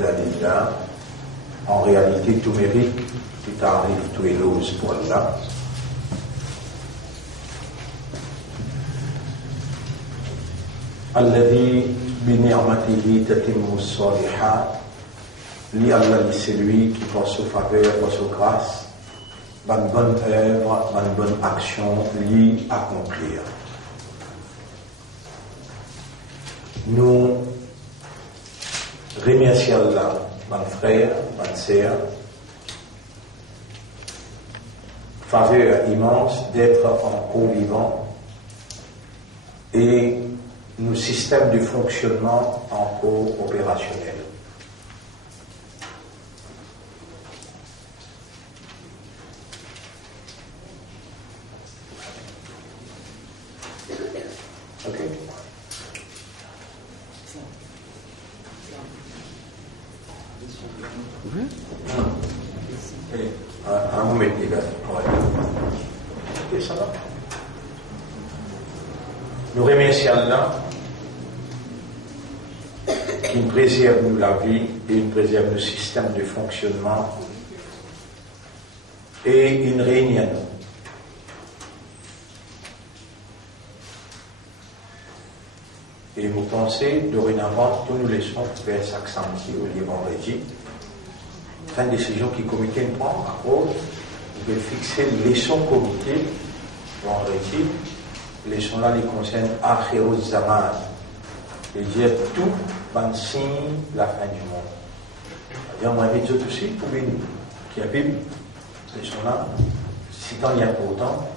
Alhamdulillah, en réalité tout mérite, tout arrive, tout éloge pour Allah. Alladhi bi ni'matihi tatimmu s-salihat, li Allah, c'est lui qui par sa faveur, par sa grâce, une bonne œuvre, une bonne action, lui accomplir. Nous remercions Allah, mon frère, ma sœur, faveur immense d'être encore vivant et nos systèmes de fonctionnement encore opérationnels. Nous remercions Allah qui nous préserve nous la vie et nous préserve le système de fonctionnement et une règne à nous. Et vous pensez, dorénavant, tous nous laissons faire chaque samedi au lieu vendredi. C'est une décision qui le comité prend à cause de fixer les leçons comité vendredi. Les leçons-là les concernent Akhiru Zaman. C'est-à-dire tout van signe la fin du monde. C'est-à-dire, on invite eux aussi pour venir. Qui a Bible, ces leçons-là, si tant il y a pour autant.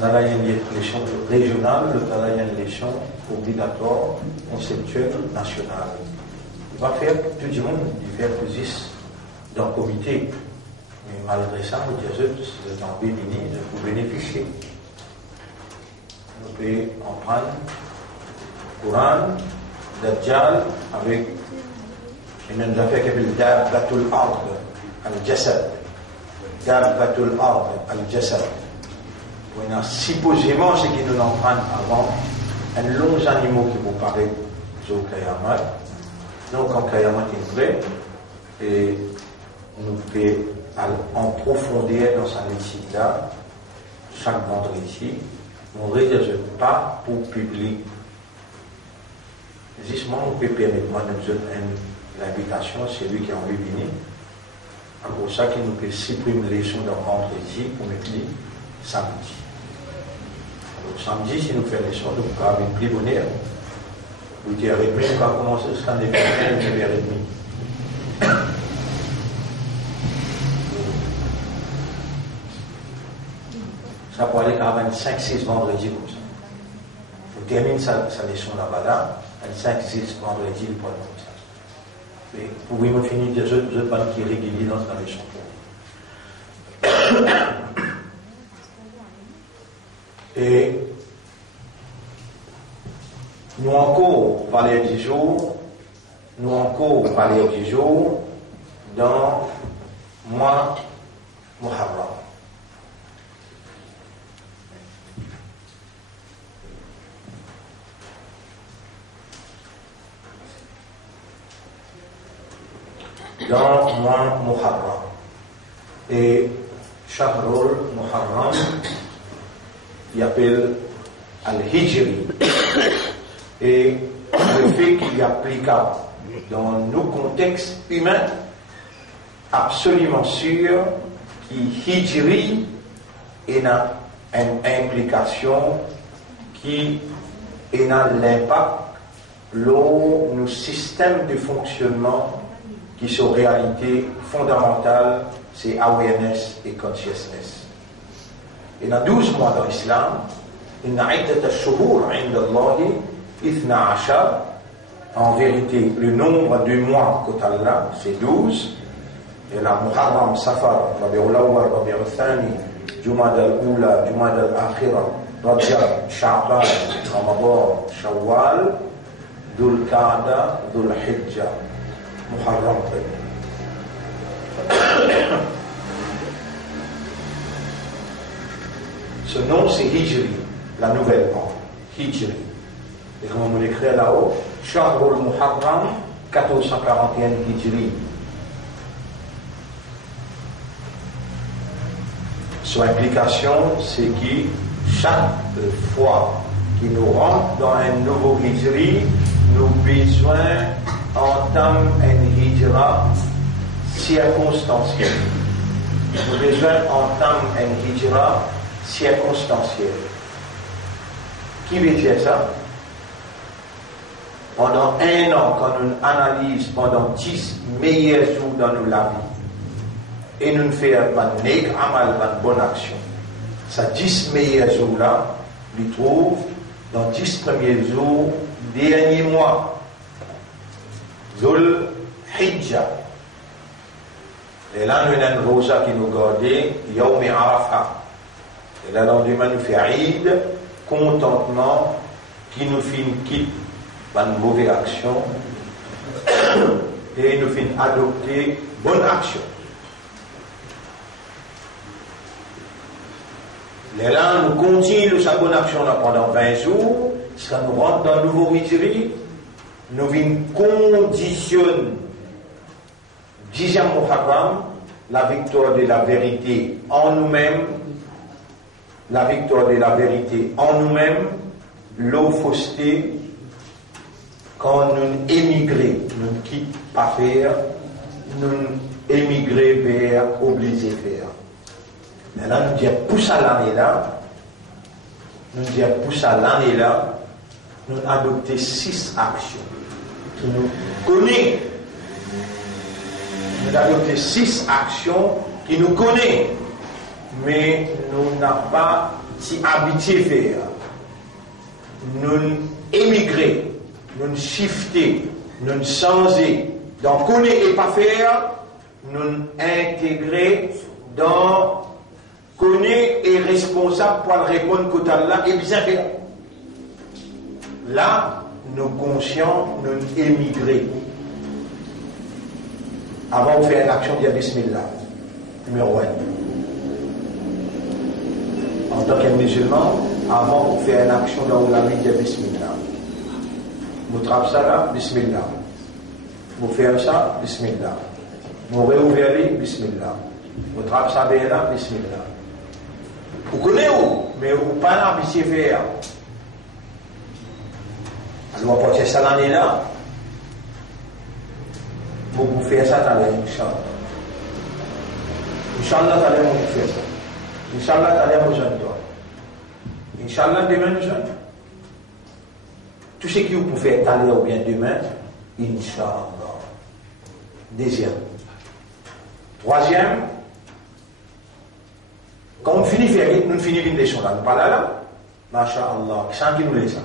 Là, il y a une leçon régionale, là, il y a une leçon obligatoire, conceptuelle, nationale. Il va faire tout le monde, il va faire plus dans le comité. Mais malgré ça, vous dites, si vous êtes en béni, vous bénéficiez. Vous pouvez en prendre Coran, Dajjal, avec une affaire qui s'appelle Dabbatul Ard, al-Jasad. Dabbatul Ard, al-Jasad. Supposément, ce qui nous en prennent avant, un long animal qui vous paraît au Kayamat. Donc, en Kayamat est vrai, et nous pouvons en profondeur dans sa étude là, chaque vendredi. On ne réserve pas pour public. Justement, on peut permettre moi de nous donner l'invitation, c'est lui qui a envie de venir. C'est pour ça qu'il nous peut supprimer les leçons dans vendredi pour mettre samedi. Donc, samedi, si nous faisons les leçons, nous pouvons avoir une plus bonne heure. 8h30, on va commencer jusqu'à 9h30. Ça peut aller à 25-6 vendredi comme ça. On termine sa leçon là-bas là, 25-6 vendredi, le point comme ça. Mais vous pouvez me finir des autres banques qui sont réguliers dans la leçon. Et nous encore parler du jour, dans mois Muharram. Dans mois Muharram. Et Shahrul Muharram, il appelle Al-Hijri. Et le fait qu'il est applicable dans nos contextes humains, absolument sûr qu'il Hijri a une implication qui a l'impact sur nos systèmes de fonctionnement qui sont en réalité fondamentales, c'est awareness et consciousness. Et dans 12 mois dans l'islam, إن عدة الشهور عند الله 12. En vérité, le nombre de mois qu'au Allah, c'est 12. Et là, Muharram, Safar, Rabi'ul Awwal, Rabi'ul Thani, Jumada al-Ula, Jumada al-Akhira, Rajab, Sha'ban, Ramadan, Shawwal, Dhul Qa'da, Dhul Hijja, Muharram. Ce nom, c'est Hijri, la nouvelle an. Hijri. Et comme on l'écrit là-haut, Shahrul Muharram, 1441 Hijri. Son implication, c'est que chaque fois qu'il nous rentre dans un nouveau Hijri, nos besoins entament un Hijra circonstanciel. Nos besoins entament un Hijra circonstanciel. Qui veut dire ça? Pendant un an, quand on analyse pendant 10 meilleurs jours dans nos la vie, et nous faisons pas de nègre, amal, pas de bonne action, ça 10 meilleurs jours là, nous trouvons dans 10 premiers jours, dernier mois, Zul Hijja. Et là, nous avons une rosa qui nous garde, Yawm Arafah. Et là, dans le lendemain, nous faisons Eid, contentement, qui nous fait une quitte, une mauvaise action, et nous fait adopter bonne action. Et là, nous continuons sa bonne action là pendant 20 jours, ça nous rentre dans le nouveau Hijri, nous venons conditionner 10e Muharram, la victoire de la vérité en nous-mêmes, la victoire de la vérité en nous-mêmes, l'eau fausseté, quand nous émigrons, nous ne quittons pas faire, nous émigrons vers obligé faire. Maintenant, nous disons pousse à l'année là, nous adoptons 6 actions qui nous connaissent. Nous adoptons 6 actions qui nous connaissent, mais nous n'avons pas si habitué à faire. Nous émigrons, nous shifter, nous changer, dans connaître et pas faire, nous intégrer dans connaître et responsable pour répondre côté là et bien faire. Là, nous conscients, nous émigrer. Avant de faire une action, dire Bismillah. Numéro 1. En tant que musulman, avant de faire une action dans la vie, dire Bismillah. Vous trappez ça là, Bismillah. Vous faites ça, Bismillah. Vous réouvrez, Bismillah. Vous trappez ça bien là, Bismillah. Vous connaissez où, mais vous n'avez pas l'habitude de faire. Alors, on peut faire ça l'année là. Vous faites ça dans l'année, Inch'Allah. Inch'Allah, t'allez vous faire ça. Inch'Allah, t'allez vous jeune toi. Inch'Allah, demain, nous jeune. Tout ce que vous pouvez faire aller ou bien demain, Inch'Allah. Deuxième. Troisième, quand on finit de faire, nous finissons une leçon là, nous parlons là, Masha'Allah, sans qui nous laisse.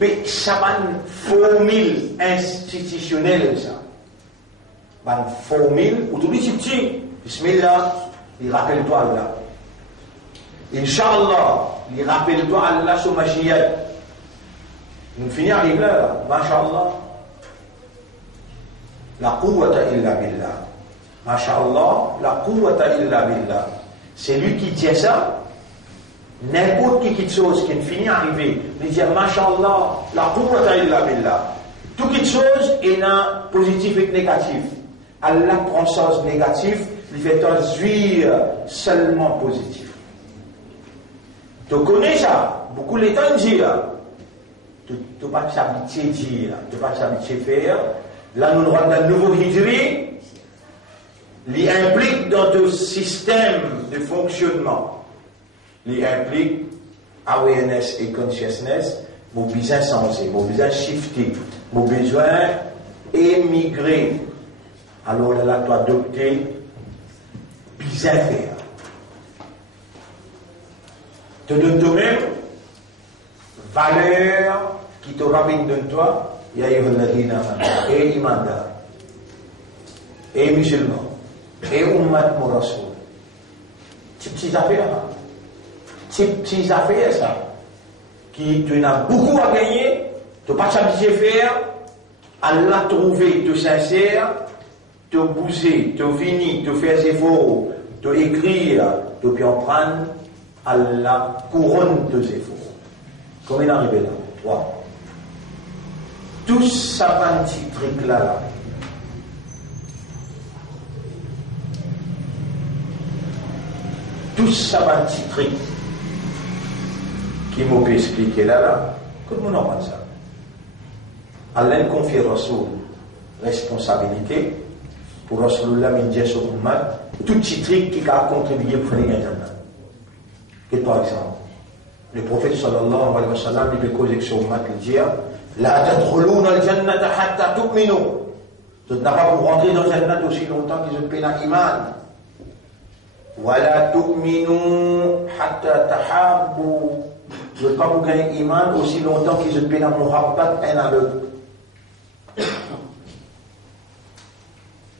Mais ça va une formule institutionnelle, ça. Une formule, aujourd'hui, c'est petit. Bismillah, il rappelle-toi Allah. Inch'Allah, il rappelle-toi Allah sur ma chienne. Nous finissons avec là, Masha'Allah. La quwwata illa billah. Masha'Allah, la quwwata illa billah. C'est lui qui dit ça. N'importe quelle chose qui finit à arriver, il dit Masha'Allah, la quwwata illa billah. Toute chose est un positif et négatif. Allah prend sens négatif, il fait traduire seulement positif. Tu connais ça? Beaucoup de temps dire. Tu ne peux pas t'habituer à dire, tu ne peux pas t'habituer à faire. Là, nous rentrons dans un nouveau Hijri, il implique dans le système de fonctionnement, il implique awareness et consciousness, mon besoin sensé, mon besoin shifter, mon besoin émigrer. Alors là, tu dois adopter besoin faire. Tu donnes toi-même valeur qui te ramène de toi. Ya ayyuhalladhina amanu, et imandar, et musulmans, et ummat mon rasoul. Petites affaires, petites affaires, ça, qui tu as beaucoup à gagner, tu n'as pas s'habituer à faire, Allah trouver, te sincère, te bouger, te venir, te faire efforts, te écrire, te bien prendre, Allah couronne tes efforts. Comment il arrive là? 3. tous savants petits trucs là. Tous savants petits trucs qui m'ont expliqué là. Comment on en ça? Allah confie au Rasoul responsabilité pour Rasulullah min dit sur ummat tout petit truc qui a contribué pour les Jannah. Et par exemple, le prophète sallallahu alayhi wa sallam il peut causer sur ummat il dit la tadkhuluna al-jannata hatta tu'minu. Vous n'avez pas pour rentrer dans le Jannah aussi longtemps qu'ils ont payé l'iman. Wa la tu'minu hatta tahabbu. Vous n'avez pas pour gagner l'iman aussi longtemps qu'ils ont payé la muhabbat un à l'autre.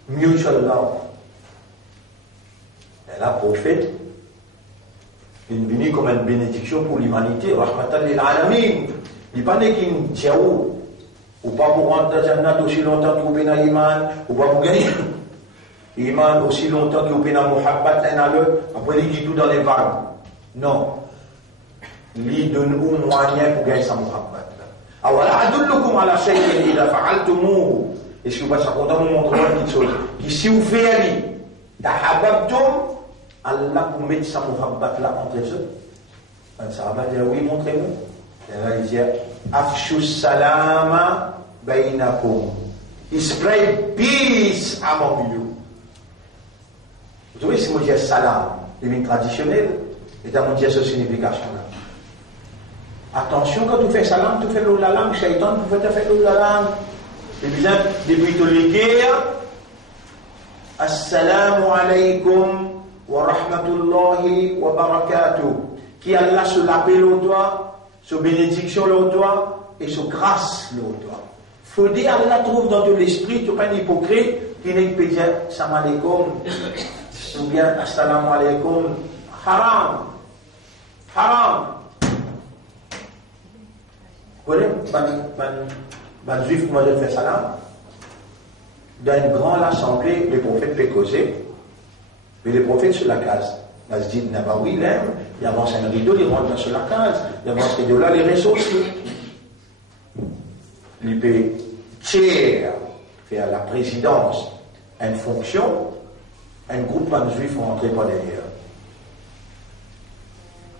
Mutual love. Et là, prophète, il est venu comme une bénédiction pour l'humanité, rahmatan lil alamin. Il n'est pas né qu'une tiaou, ou pas pour rentrer dans Jannat aussi longtemps qu'il y a l'iman, ou pas pour gagner l'iman aussi longtemps qu'il y a muhabbat un à l'autre, après il dit tout dans les vagues. Non. Il donne un moyen pour gagner sa muhabbat. Awala adullukum ala shay'in idha fa'altumuhu. Est-ce que vous allez vous montrer une chose qui si vous faites tahabbabtum, Allah vous met sa muhabbat là entre eux. Un sahabat dit oui, montrez-nous. Et là il dit afshu salama bainakum. He spread peace among you. Vous voyez si moi dis salam, une traditionnelle, et dans mon dis cette signification là. Attention quand tu fais salam, tu fais la langue, shaitan, tu fais la langue. Depuis toute la guerre, Assalamu alaikum wa rahmatullahi wa barakatuh. Qui Allah se l'appelle au toi, se bénédiction au toi et se grâce au toi. Faut dire Allah trouve dans ton esprit, tu n'es pas un hypocrite qui n'est pas dire Salam alaikum ou bien Assalamu alaikum. Haram. Haram. Vous voyez, les juifs qui m'ont fait salam, dans une grande assemblée, les prophètes peuvent causer, mais les prophètes sur la case. Masjid Nabawi, il avance un rideau, il rentre sur la case, il avance un rideau là, les réseaux aussi. Il peut faire la présidence, une fonction, un groupe de juifs vont entrer par derrière.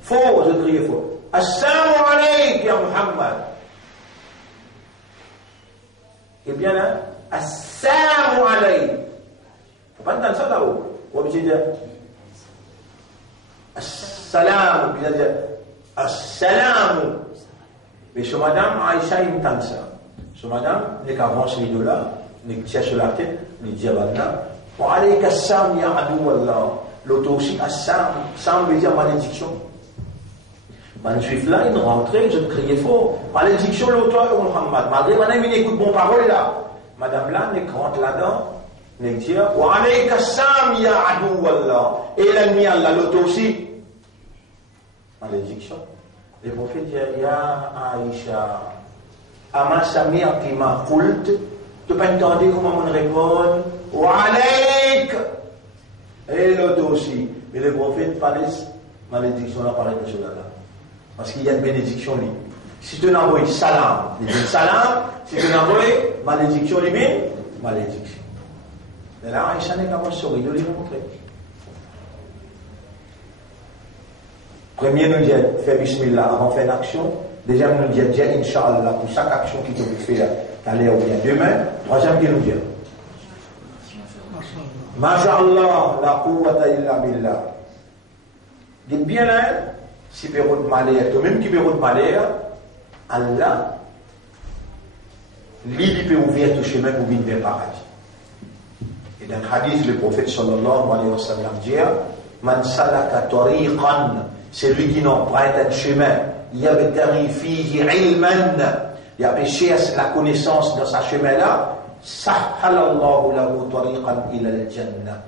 Faux, je crie faux. Assalamu alaykum ya Muhammad. Eh bien là, Assalamu alaykum. Faut pas entendre ça là-haut. On va dire Assalamu, puis dire Assalamu. Mais ce madame Aïcha, il entend ça. Ce madame, n'est qu'avance les deux là, n'est que tient sur la tête, il dit à là, wa alayka assam ya adou Allah. L'autre aussi, assam, sam veut dire malédiction. Man juif là, il rentrait, je criais fort. Malédiction, l'autre, Muhammad. Malgré madame, il écoute mon parole là. Madame là, elle rentre là-dedans, elle dit, wa alayka assam ya adou Allah. Et l'ennemi Allah, l'autre aussi. Malédiction. Les prophètes disent, ya Aïcha, ama sami'ti ma qult. Tu peux entendre comment on répond, wa alayk. Et l'autre aussi. Et les prophètes paraissent, malédiction là, paraît de cela là. Parce qu'il y a une bénédiction libre. Si tu n'envoies salam, il dit salam. Si tu n'envoies malédiction libre, malédiction. Et là, Aïcha n'est qu'à voir sur il doit lui montrer. Premier, nous dit fais bismillah avant de faire l'action. Deuxième, nous dit déjà Inch'Allah pour chaque action qui te fait faire d'aller ou bien demain. Troisième, qui nous dit Masha'Allah, la quwwata illa billah. Dites bien là, si péro de malheur, toi-même qui péro de malheur, Allah, lui, il peut ouvrir tout chemin pour venir vers le paradis. Et dans le hadith, le prophète sallallahu alayhi wa sallam dit, Man salaka tariqan, c'est lui qui n'emprunte un chemin, yabtaghi fihi ilman, il a péché la connaissance dans ce chemin-là, sahhalallahu lahu tariqan ila al-jannah.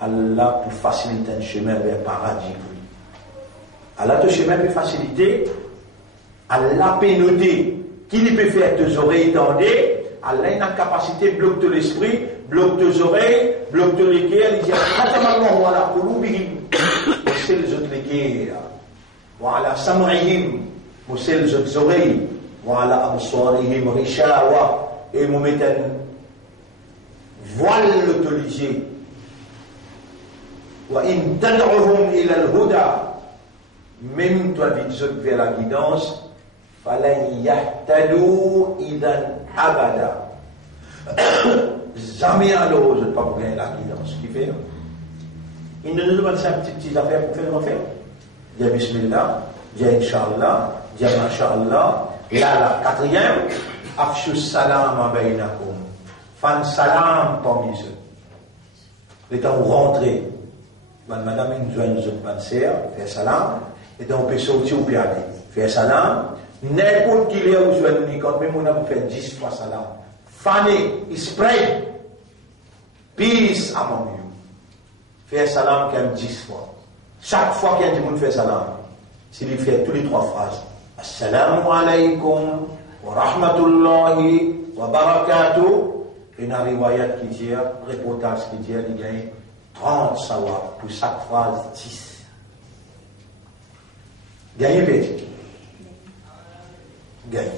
Allah pour faciliter un chemin vers le paradis. Allah te chemin peut faciliter, Allah peut noter, qui lui peut faire tes oreilles tendues, Allah a une capacité, bloque l'esprit, bloque tes oreilles, bloque les guerres, il dit, Khatamallahu ala qulubihim, c'est les autres les guerres, wa ala sam'ihim, c'est les autres oreilles, Voilà, absarihim rishawa. Et nous mettons voile l'autorisé. Wa in tad'uhum ila al-huda. Même toi, vite vers la guidance. Falan yahtadou idan abada. Jamais alors je ne pas pour gagner la guidance. Qui fait? Il ne nous demande pas une petite affaire pour faire le faire. Il y a Bismillah, il y a Inch'Allah, il y a Masha'Allah. Là, la quatrième, Afshu salam bainakum. Fan salam parmi eux. Les temps où rentrer, madame, nous avons une pensée, faire salam, et donc on peut sortir ou bien aller. Faire salam, n'importe qui est où je vais nous quand même on a fait 10 fois salam. Fanny, spread peace among you. Faire salam quand même 10 fois. Chaque fois qu'il y a du monde fait salam, s'il fait tous les 3 phrases. Assalamu alaykum wa rahmatullahi wa barakatuh. Une riwayat qui dit, reportage qui dit, il gagne 30 sawab pour chaque phrase 10. Gagnez vite. Gagnez.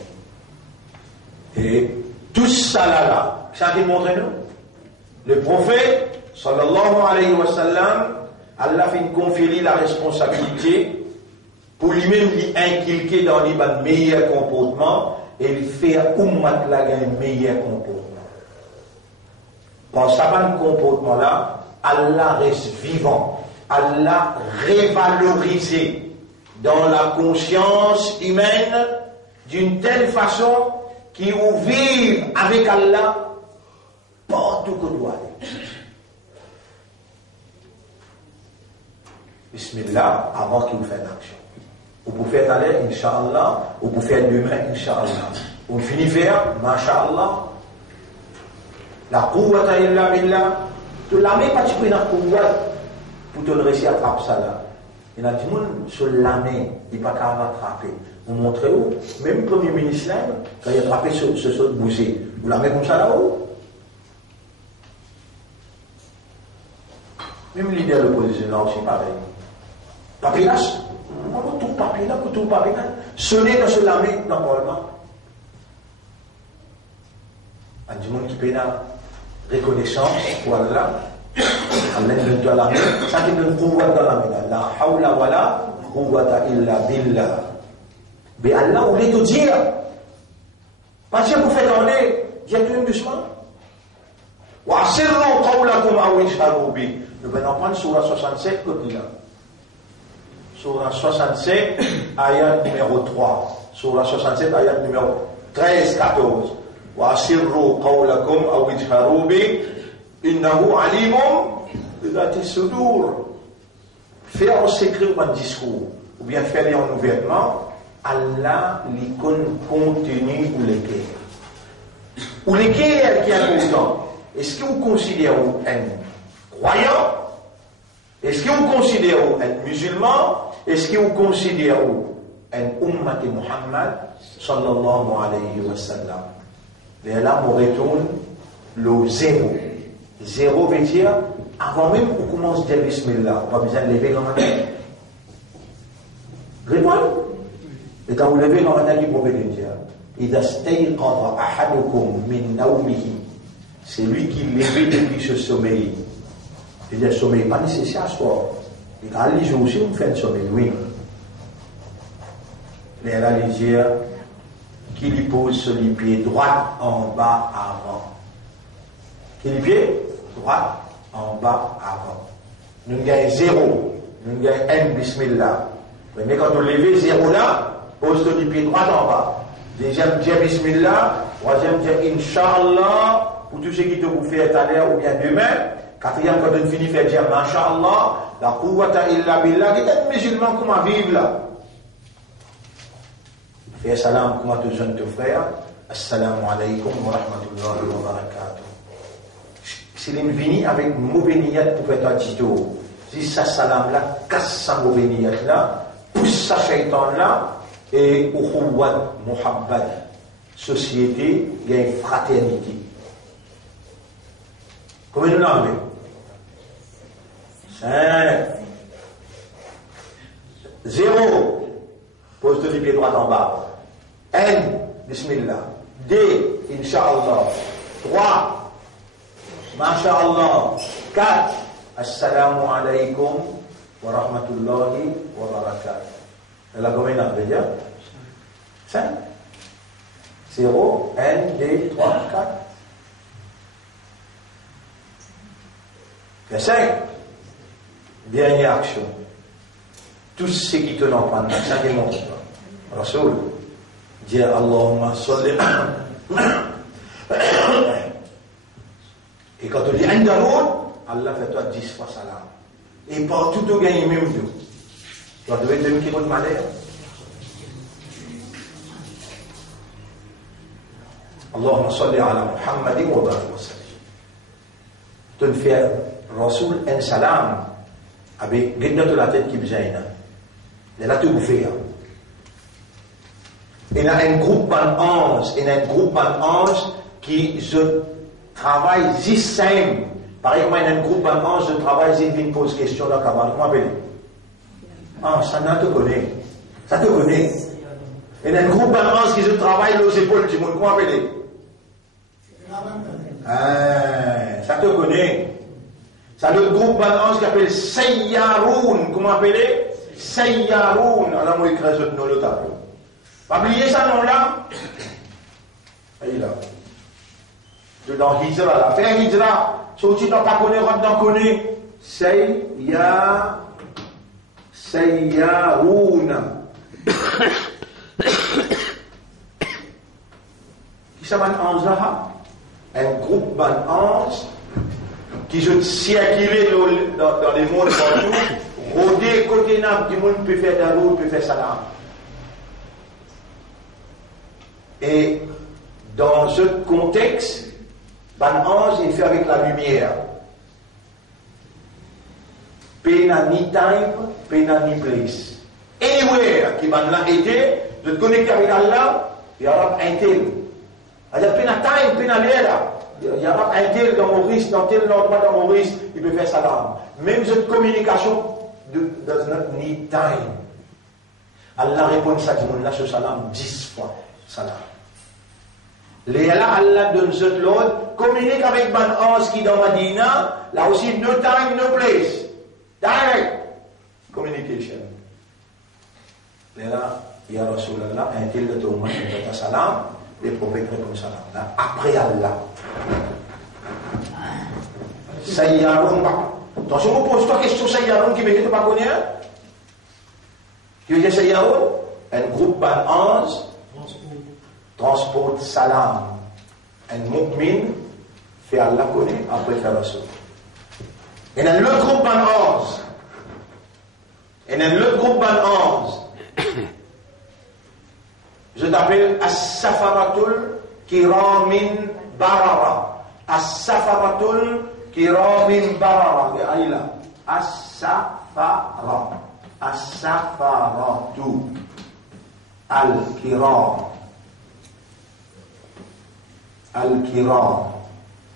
Et tout ça là, ça qui montre nous. Le prophète, sallallahu alayhi wa sallam, Allah fait confier la responsabilité pour lui-même lui inculquer dans les meilleurs comportements et lui faire ummat la un meilleur comportement. Dans ce comportement-là, Allah reste vivant. Allah révalorisé dans la conscience humaine d'une telle façon qu'il vit avec Allah partout que doit aller. Bismillah, avant qu'il vous fasse l'action. Vous pouvez faire aller, Inch'Allah, vous pouvez faire demain, Inch'Allah. Vous finissez faire, Masha'Allah. La quwwata illa billah. Tu l'as même pas tu peux la quwwata pour te réussir à attraper ça là. Il y a des gens sur la main, il n'est pas capable d'attraper. Vous montrez où? Même le Premier ministre là, quand il a attrapé ce saut de bousée, vous la mettez comme ça là-haut? Même le leader de l'opposition là aussi pareil. Papilas, on va tout papier là, tout papier là. Sonner dans ce lamé dans le Parlement. Il y a des gens qui paient la reconnaissance, voilà. Allah nous donne la main, ça qui nous quwwata dans la main. La hawla wa la quwwata illa billah. Mais Allah voulait tout dire. Parce que vous faites en est, dites-le doucement. Wa asirru qawlakum aw ijharu bi. Nous allons prendre Surah 67 côté là. Surah 67, ayat numéro 3. Surah 67, ayat numéro 13, 14. Wa asirru qawlakum aw ijharu bi. Innahu alimun bidati sudur. Faire en secret ou en discours, ou bien faire en ouvertement, Allah l'icône contenu ou l'équerre. Ou l'équerre qui est important. Est-ce que vous considérez un croyant? Est-ce que vous considérez un musulman? Est-ce que vous considérez un ummat de Muhammad sallallahu alayhi wa sallam? Et là, on retourne le zéro. Zéro veut dire, avant même qu'on commence à dire Bismillah, on n'a pas besoin de lever la main. Répondez. Et quand vous levez la main, il faut dire, إِذَا اسْتَيْقَظَ أَحَدُكُمْ مِنْ نَوْمِهِ. C'est lui qui lève depuis ce sommeil. Et le sommeil n'est pas nécessaire à soi. Et quand les jours aussi, on fait un sommeil, oui. Les religieux qui lui posent sur les pieds droits en bas avant. Qui les pieds droits en bas avant. Nous gagnons 0. Nous gagnons 1 bismillah. Mais quand on lève 0 là, pose sur les pieds droits en bas. Deuxième, dire bismillah. Troisième, dire Inch'Allah. Pour tous ceux qui te vous fait tout à l'heure ou bien demain. Quatrième, quand on finit, fait dire Masha'Allah. La quwwata illa billah. Qui est musulman, comment vivre là? Fais salam, comment te jeune ton frère. Assalamu alaykum wa rahmatullahi wa barakatuh. S'il est venu avec mauvais niyat pour faire un tito, si ça salam là, casse sa mauvais niyat là, pousse sa shaitan là, et ukhuwat muhabbat, société, il y a une fraternité. Comment nous l'enlevons? 5. 0. Pose-toi les pieds droits en bas. N. Bismillah. 2, Inch'Allah. 3, Masha'Allah. 4, Assalamu alaikum wa rahmatullahi wa barakatuh. Elle a combien d'ingrédients? 5. 0, 1, 2, 3, 4. Fait 5. Dernière action. Tous ceux qui te n'en prennent, 5 mondes. Rasoul, dire Allahumma salli. Et quand tu dis Andaroun, Allah fait toi 10 fois salam. Et partout tu gagnes même Dieu. Tu devais te mettre de malheur. Allahumma salli ala Muhammadin wa barik wa sallim. Tu me fais Rasoul un salam avec quelqu'un de la tête qui besoin. Il a tout bouffé. Il y a un groupe d'anges qui se travaille si simple. Par exemple, il y a un groupe d'anges qui travaille si vient pose question là, comment appeler? Ah, ça te connaît. Ça te connaît. Il y a un groupe d'anges qui se travaille aux épaules du monde, comment appeler? Ah, ça te connaît. Ça le groupe d'anges qui appelle Sayyaroun, comment appeler? Sayyaroun. Alors, moi, je écris dans le tableau. Pas oublier ça, non-là? Et là. Dans Hijra, là. Faire Hijra. Sorti dans ta connaît, rentre dans connaît. Sayyaroun. Qui ça va en là? Un groupe d'anges qui se circulent dans les mondes partout, rôder côté nab du monde peut faire darou, peut faire salam. Et dans ce contexte, ban ange il fait avec la lumière. Pena ni time, pena ni place. Anywhere qui ban là été, de te connecter avec Allah, il y aura un tel. C'est-à-dire pena time, pena l'air. Il y aura un tel dans Maurice, dans tel endroit dans Maurice, il peut faire salam. Même cette communication does not need time. Allah répond à ça, dit là ce salam 10 fois. Salam. Allah donne ce l'autre, communique avec ban ange qui dans Madina, là aussi no time, no place. Direct communication. Là, il y a Rasulallah, un tel de tout le monde qui fait salam. Les prophètes répondent salam. Là, après Allah. Sayyaroun. Attention, on pose toi question Sayyaroun qui ne pas connaître. Qui veut dire Sayyaroun? Un groupe d'anges transporte salam. Un mu'min fait Allah connaître après faire Rasul. Et dans le groupe d'anges. Et dans le groupe d'anges. Je t'appelle As-Safaratul Kiramin Barara. As-Safaratul Kiramin Barara. Aïla. As-Safara. As-Safaratu. Al-Kiram. Al-Kiram.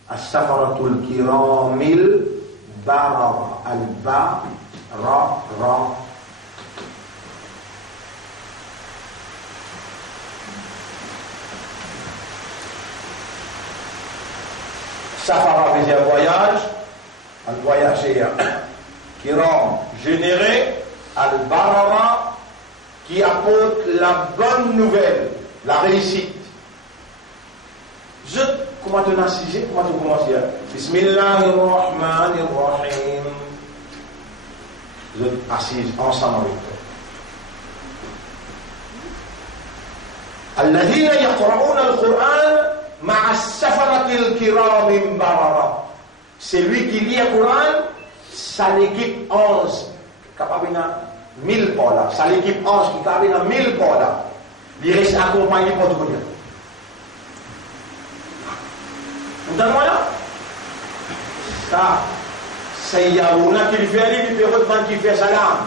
As-Safaratul Kiramil Barara. Al-Barara. Safara veut dire voyage, un voyageur. Kiram, généré, al-Barara, qui apporte la bonne nouvelle, la réussite. Comment tu as assisé, comment tu commences hier? Bismillahirrahmanirrahim. Je assise ensemble avec toi. Alladhina yaqra'una al-Qur'an ma'a as-safaratil kiramin barara. C'est lui qui lit le Coran, ça l'équipe 11, capable de 1000 pas là. Ça l'équipe 11 qui capable de 1000 pas là. Il reste accompagné pour tout le monde. Vous entendez là? Ça, c'est Yarouna qui le fait, il peut qui fait salam.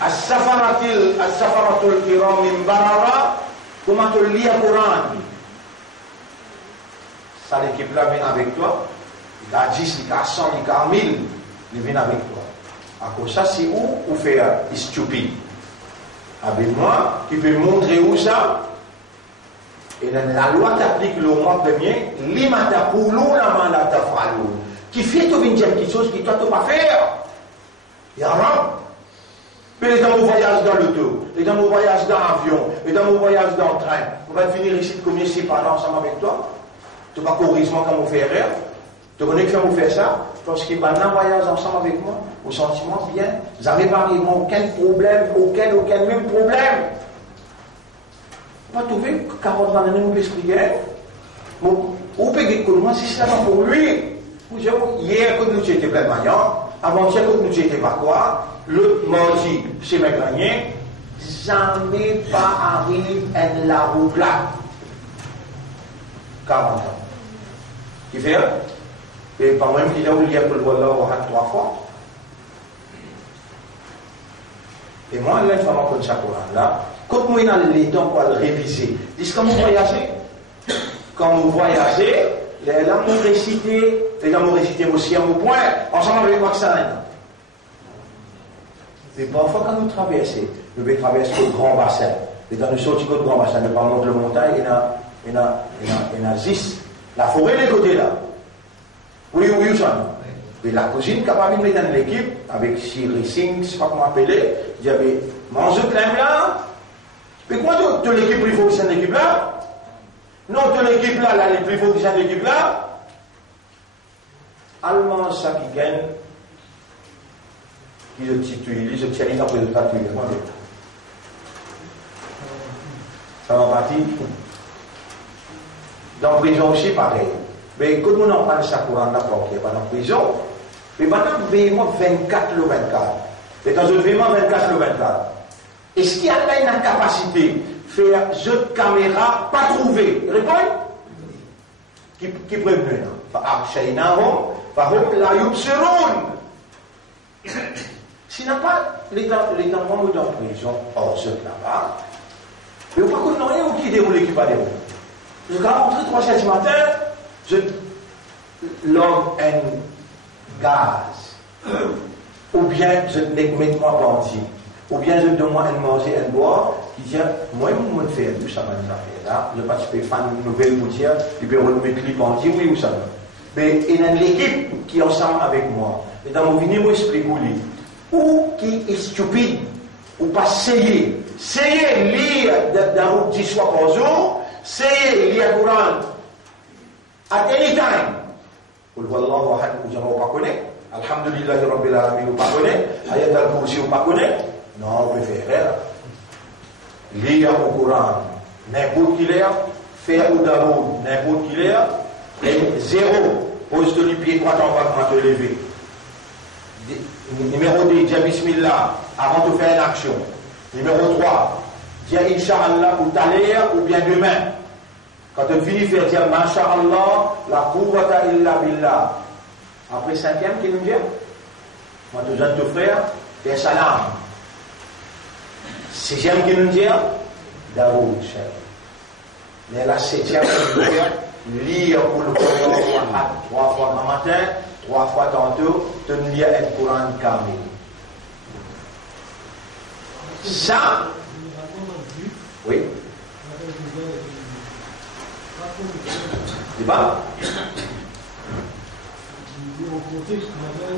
As-safaratul kiramin barara, comment tu lis le Coran? Ça l'équipe là vient avec toi. Il a 10, il a 100, il a 1000, il vient avec toi. À cause ça, c'est où faire stupide. Avec moi, qui peut montrer où ça? Et la loi t'applique le mois premier, qui fait quelque chose qui toi tu pas faire. Il y a rien. Mais dans mon voyage dans l'auto, et dans mon voyage dans l'avion, et dans mon voyage dans le train, on va finir ici de combien si parler ensemble avec toi. Tu vas courir comme on fait erreur. Tu connais que on fait ça? Parce qu'il va un voyage ensemble avec moi, au sentiment bien. Vous n'avez pas aucun problème, aucun même problème. On va trouver que 40 ans d'années, nous l'expliquer. Ou peut dire que moi, si c'est là pour lui. Hier, quand nous étions plein maillot, avant-hier, quand nous étions pas quoi, le mardi, c'est mes gagnants, jamais pas arrive à la route là. 40 ans. Qui fait? Et par même qu'il a oublié que le droit là, on a 3 fois. Et moi, là, je vais comme ça pour là. Quand moi, il a les temps pour le réviser. Dis quand vous voyagez, les gens m'ont récité aussi à mon point, ensemble avec moi ça. Mais parfois, quand nous traversons, nous devons traverser le grand bassin. Et quand nous sortons du grand bassin, nous parlons de la montagne, il y a 10. La forêt, les côtés là. Oui, ça. Et la cousine capable de mettre dans l'équipe, avec Siri Singh, je ne sais pas comment appeler, il y avait mangé plein là. Mais comment de l'équipe plus forte de l'équipe là? Non, de l'équipe là, les plus forts de l'équipe là. Allemand, ça qui gagne, qui se titule, il se tient après le tatuer. Ça va partir. Dans la prison aussi, pareil. Mais quand on en parle ça pour en apporter, il n'y a pas dans la prison. Mais maintenant, vraiment 24 le 24. Et dans le vraiment 24 le 24. Est-ce qu'il y a une capacité de faire jeu de caméra pas trouvé? Réponds. Qui prévenu? S'il n'a pas les membres dans la prison, hors ce là-bas, mais au pas qu'on n'a rien qui déroule qui va dérouler. Je vais rentrer 3 heures du matin, je log un gaz, ou bien je mets moi bandit, ou bien je donne moi un manger, un boire, qui dit, moi, je vais faire tout ça, là, je ne vais pas faire une nouvelle pour dire, il peut remettre les bandits, oui ou ça. Mais il y a l'équipe qui est ensemble avec moi. Et dans mon vie, je m'explique ou qui est stupide, ou pas essayer lire dans 10 fois par jour, essayer lire le Coran at any time. Qul huwallahu ahad, vous n'avez pas connu. Alhamdulillah Rabbil Alamin, vous pas connu. Ayat al-Kursi, vous pas connu. Non, vous pouvez faire. Lire le Coran, n'importe qui l'air, faire ou d'abord, n'importe qui l'air, et 0, pose-toi du pied droit en bas quand te lever. Numéro 2, dis Bismillah avant de faire une action. Numéro 3, dis Inch'Allah ou t'aller ou bien demain. Quand tu finis de faire dire Masha'Allah, la quwwata illa billah. Après 5e, qui nous dit? Moi, tu jeunes ton frère, fais salam. 6e, qui nous dit? Daoud, cher. Mais la 7e, qui nous dit? Lire pour le Coran 3 fois le matin. 3 fois tantôt, tu ne lis un Coran kamil. Ça, oui. C'est pas? Au contexte,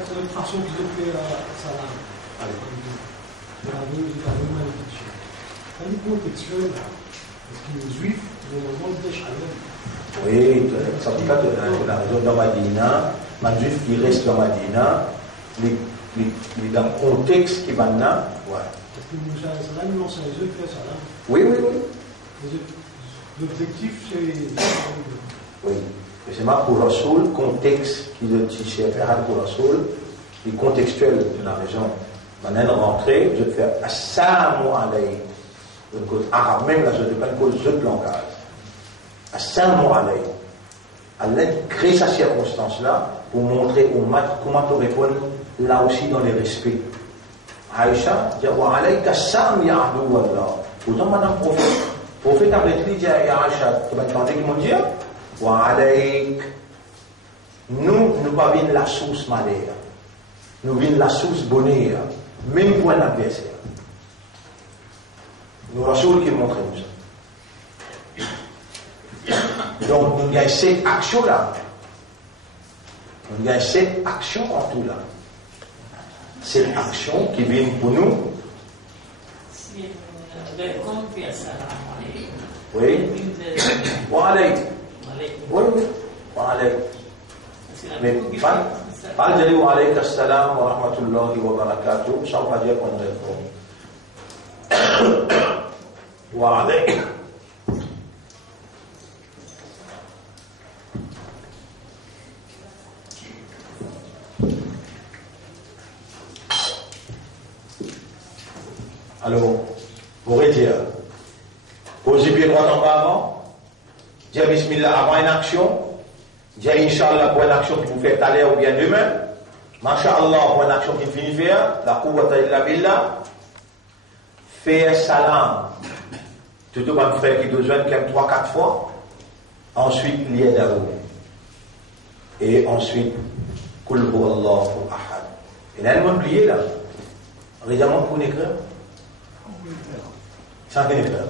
c'est une façon qu'ils ont fait salam. C'est contextuel. Parce que les juifs, normalement, ils déchirent. Oui, ça veut dire que la raison de Madina, un juif qui reste dans Madina, il est dans le contexte qui va là. Ouais. Parce que Moussa et Salam, non, c'est les eux qui font Salam. Oui, oui, oui. L'objectif, c'est. Oui. Et c'est marqué pour Rasoul, contexte qui est fait pour Rasoul, qui est contextuel de la raison. Maintenant, rentrer, je vais faire Assalamu alayhi. Le côté arabe, même là, je ne vais pas une cause de langage. Assalamu alayhi. Allah crée sa circonstance-là pour montrer au mat comment tu réponds là aussi dans les respects. Aïcha dit wa alayka salam ya adu wallah. Pourtant, madame prophète a dit ya Aïcha, tu vas entendre qu'ils m'ont dit wa alayk. Nous pas venir la source malheur. Nous venons la source bonheur. Même pour un adversaire. Nous Rasoul qui montre nous ça. Donc, nous avons 7 actions là. Nous avons 7 actions en tout là. 7 actions qui viennent pour nous. Oui. Wa alayk. Oui, oui. Wa alayk. Mais pas dire wa alayk assalam wa rahmatullahi wa barakatuh, ça veut dire qu'on répond. Wa alayk. Alors, vous pourrez dire, posez pied droit en bas avant, dire Bismillah avant une action, dire Inch'Allah pour une action qui vous fait aller ou bien demain, Masha'Allah pour une action qui finit faire, la quwwata illa billah, faire salam, tout le monde frère qui besoin quand même 3-4 fois, ensuite lié d'arou, et ensuite, Kul huwallahu ahad. Et là, elle m'a oublié là, récemment pour écrire. Sans qu'un écrire.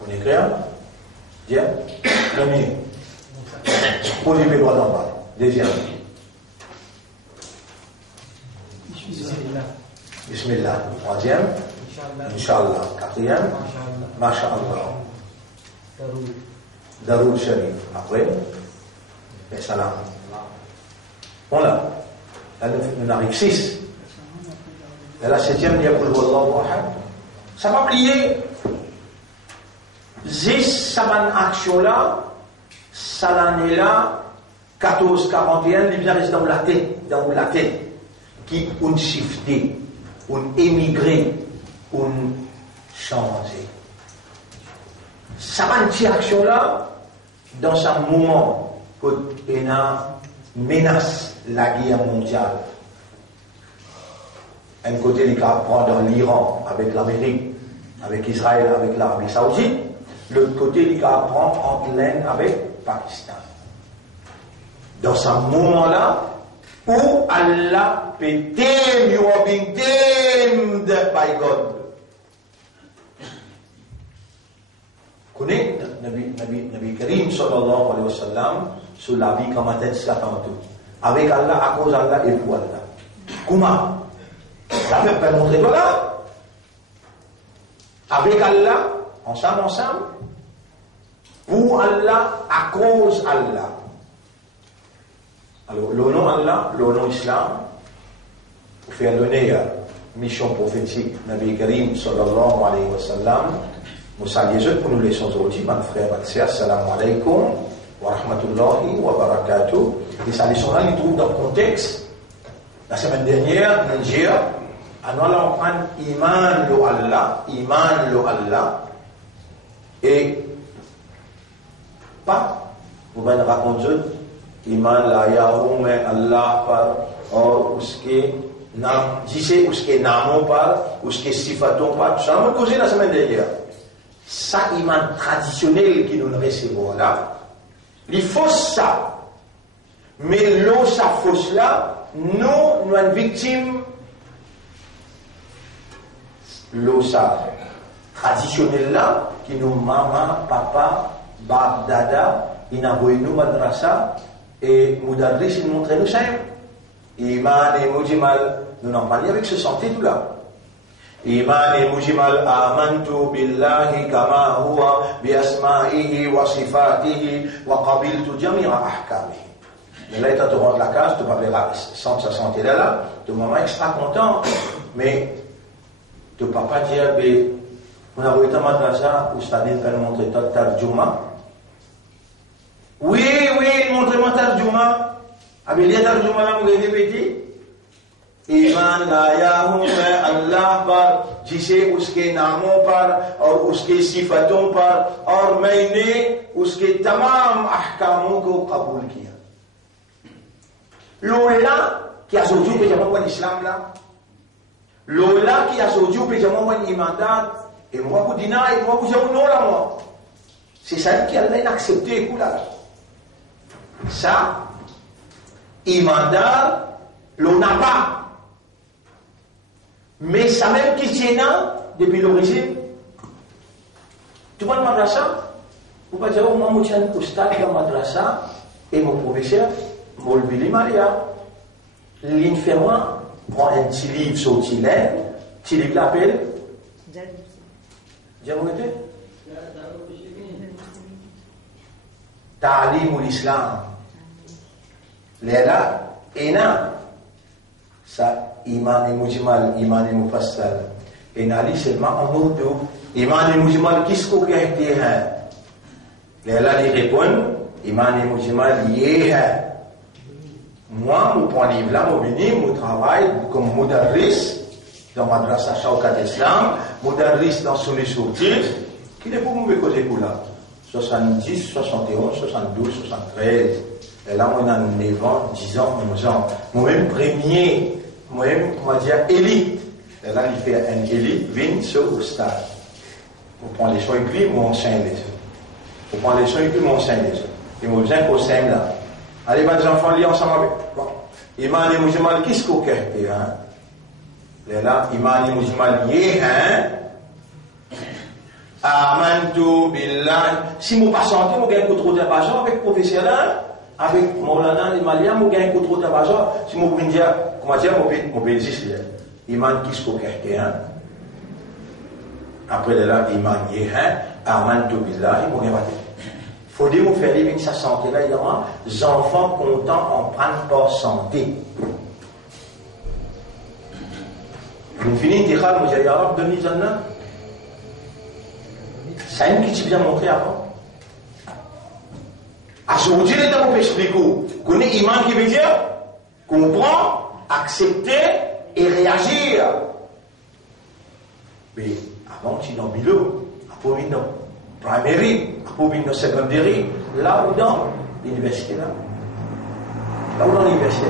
On écrit, bien, premier. Posez les droits en bas. Deuxième. Bismillah. Troisième. Inch'Allah. Quatrième. Masha'Allah. Daroud Sharif. Après, et salam. Voilà. Là, nous arrivons 6. Et la 7e, il y a Kul huwallahu ahad. Ça va plier. Zis saman action là, ça l'année là, 1441, il vient rester dans la tête, qui ont shifté, ont émigré, ont changé. Saman action là, dans un moment, quand il y a menace la guerre mondiale. Un côté, il prend dans l'Iran avec l'Amérique, avec Israël, avec l'Arabie Saoudite. L'autre côté, il prend entre l'Inde avec Pakistan. Dans ce moment-là, où Allah pété, you are being tamed by God. Connaît Nabi Karim sallallahu alayhi wa sallam sur la vie comme un Satan tout. Avec Allah, à cause d'Allah et pour Allah. Comment? La même peut montrer voilà. Avec Allah, ensemble, pour Allah, à cause Allah. Alors, le nom Allah, le nom Islam, pour faire donner mission prophétique, Nabi Karim sallallahu alayhi wa sallam, nous saluons pour nous laisser aujourd'hui, mon frère, ma sœur, assalamu alaykum wa rahmatullahi wa barakatuh. Et sa leçon-là, il trouve dans le contexte. La semaine dernière, nous disons, nous allons prendre iman lo Allah, et pas, vous allez raconter, iman la yaoum Allah par, or, uske, nam, disait, uske namo par, uske sifaton par, tout ça, on a causé la semaine dernière. Ça, iman traditionnel qui nous recevons là, il faut ça. Mais l'eau, ça fausse là, nous sommes victimes. L'eau, ça traditionnel là, qui nous maman, papa, bab, dada, il n'a pas eu nous madrasa, et Moudadris, il montre nous ça. Iman et Mujimal, nous n'en parlons avec ce sentier tout là. Iman et Mujimal amantu billahi kama huwa bi asma'ihi wa sifatihi wa qabiltu jami'a ahkamihi. Mais là, tu rentres la case, tu parleras sans que ça sentait là, tu maman extra content, mais tu papa dit, on a été à madrasa, où c'est-à-dire qu'elle montre ta tarjuma. Oui, il montre ma tarjuma. Ah, mais il y a tarjuma là, vous avez répété. Iman la yahum Allah par, jise uske namo par, और उसके सिफतों पर, और मैंने उसके तमाम अहकामों को कबूल किया. Lola qui a sorti pour jammer l'islam là, Lola qui a sorti pour jammer l'imandat, et moi vous dites et moi vous dites non là moi. C'est ça qui a accepté pour là. Ça, imandat, l'on n'a pas. Mais ça même qui tient là, depuis l'origine, tout le monde m'a dit ça. Vous pouvez dire, moi, je tiens au stade de madrasa et mon professeur, Molvili Maria, l'infirmière prend un petit livre sur le petit livre l'appelle Diamouete Ta'lim ou l'Islam. Léla, Ena, ça, Iman et Mujmal, Iman et Mufassal. Ena, li seulement en mot de Iman et Mujmal, qu'est-ce qu'on a été? Léla, il répond, Iman et Mujmal, yé. Moi, mon point de vue là, mon travail comme modarris dans Madrasa Shawkat Islam, modarris dans Sunni Sourtis, qui est pour nous causer pour là 70, 71, 72, 73. Et là, on a 9 ans, 10 ans, 11 ans. Moi-même, premier, moi-même, on va dire élite. Et là, il fait un élite, vient sur le stade. On prend les soins et puis, on enseigne les autres. On prend les soins et puis, on enseigne les autres. Et on vient qu'on s'aime là. Allez, les enfants, lisent ensemble avec. Bon. Iman et Mujmal, qu'est-ce qu'on a? Et là, Iman et Mujmal, Amantu billah. Si je ne pas santé, je gagne trop de l'argent avec le professeur, avec Maulana et Malia, je gagne trop de l'argent. Si je peux dire, comment dire, je peux dire, Iman qu'est-ce qu'on a? Après là, Iman Amantu billah, je gagne. Il faut dire, vous faire avec sa santé là, il y aura des enfants contents en prendre pour santé. Vous finissez de dire, vous avez alors donné Jannah. C'est une qui t'ai bien montré avant. À ce moment-là, je vais expliquer. Connaître Iman qui veut dire comprendre, accepter et réagir. Mais avant, tu es dans le bilo, après, dans primary, après, dans secondary, là ou dans l'université. Là où dans l'université.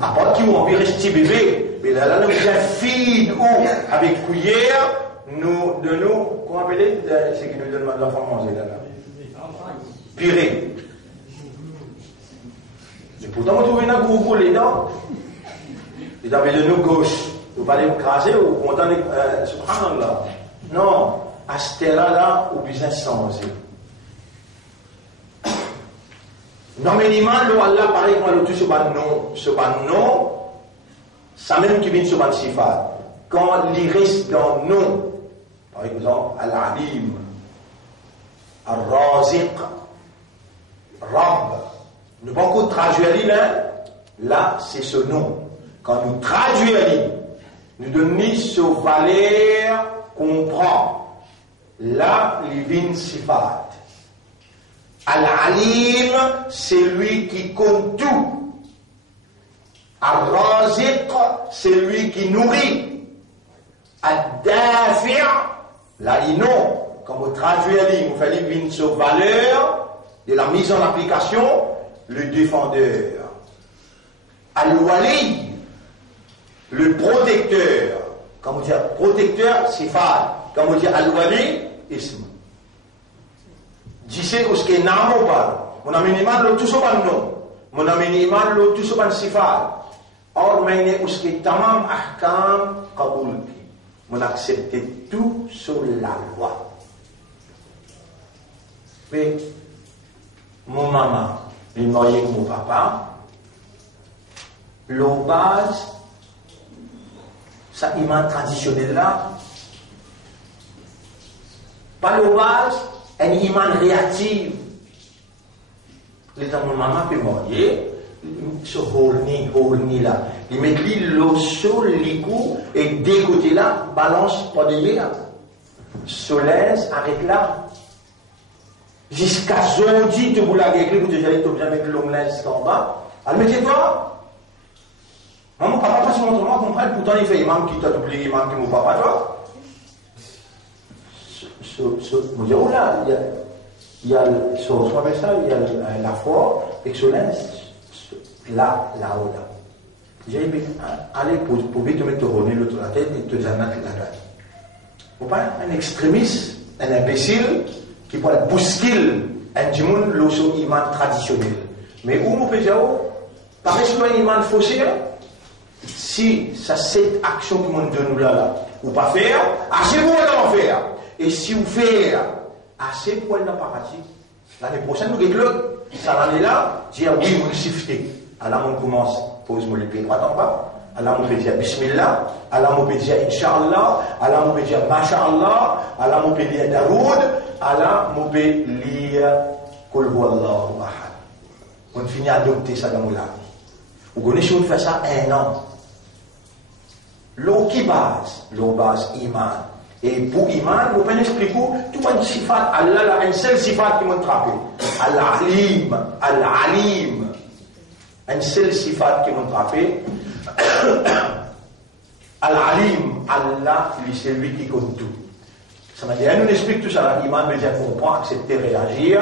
Après, qui ont envie de rester bébé, mais là, nous avons fille ou avec cuillère. Nous, de nous, comment appeler ce qui nous donne l'enfant manger là? Purée. Et pourtant, on trouve un gros les dents. Et avec le nous gauche. Vous ne allez pas craser ou content de subhanallah. Non, à ce terrain-là, au business sans oser. Non, mais l'imam, Allah, pareil, moi, le tout ce non, ça même qui vient sur le sifat. Quand il reste dans non, par exemple, Al-Alim, Al-Raziq, Rabb. Nous pouvons traduire là, c'est ce nom. Quand nous traduisons, nous donnons ce valeur qu'on prend. Là, l'Ibn Sifat. Al-Alim, c'est lui qui compte tout. Al-Raziq, c'est lui qui nourrit. Al-Dafi', là, il non. Quand vous traduisez, vous faites une valeur de la mise en application, le défendeur. Al-Wali, le protecteur. Quand vous dites protecteur, c'est fade. Quand vous dites Al-Wali, ism. D'ici, où ce qui est nam ou pas. Mon aminiman, le tout ce ban non. Mon aminiman, le tout ce ban sifat. Or, mais où ce qui est tamam ahkam kaboul. On accepte tout sur la loi. Mais, mon maman, il m'a dit que mon papa, le base, ça iman traditionnel là, pas le base, un iman réactif. Les gens, mon maman peut mourir, ce horni là, il met l'eau sur les coups et des côtés là, balance pas de là. Soleil, arrête là. Jusqu'à Zondi, tu voulais avec vous allez te mettre l'onglet en bas. Alors, mettez-toi. Mon papa passe mon tournoi, comprendre, pourtant il fait imam qui t'a doublé, imam qui mon papa, toi. Vous dites, oh là, il y a la foi, et que là, là-haut, là. J'ai dit, allez, pour vite te mettre au nez l'autre la tête et te dire, la tête. Vous pas un extrémiste, un imbécile, qui peut être bouscule un djimoun l'osso iman traditionnel. Mais où vous pouvez dire, par exemple, un iman faussé, si ça cette action que nous donne là, ou pas faire, c'est vous allez faire. Et si vous faites, assez pour aller dans le paradis. L'année prochaine, nous réglons. Ça l'année-là, dire oui, vous le siftez. Alors, on commence, pose-moi le pied droit en bas. Alors, on peut dire Bismillah. Alors, on peut dire Inch'Allah. Alors, on peut dire Masha'Allah. Alors, on peut dire Daoud. Alors, on peut lire Kul Huwallahu Ahad. On finit à adopter ça dans mon vie. Vous connaissez, on fait ça 1 an. L'eau qui base Iman. Et pour Iman, vous pouvez expliquer tout un sifat, Allah, un seul sifat qui m'a trappé. Al-Alim. Un seul sifat qui m'a trappé. Al-Alim, Allah, lui, c'est lui qui compte tout. Ça veut dire, nous explique tout ça, l'Iman veut dire comprendre, accepter, réagir.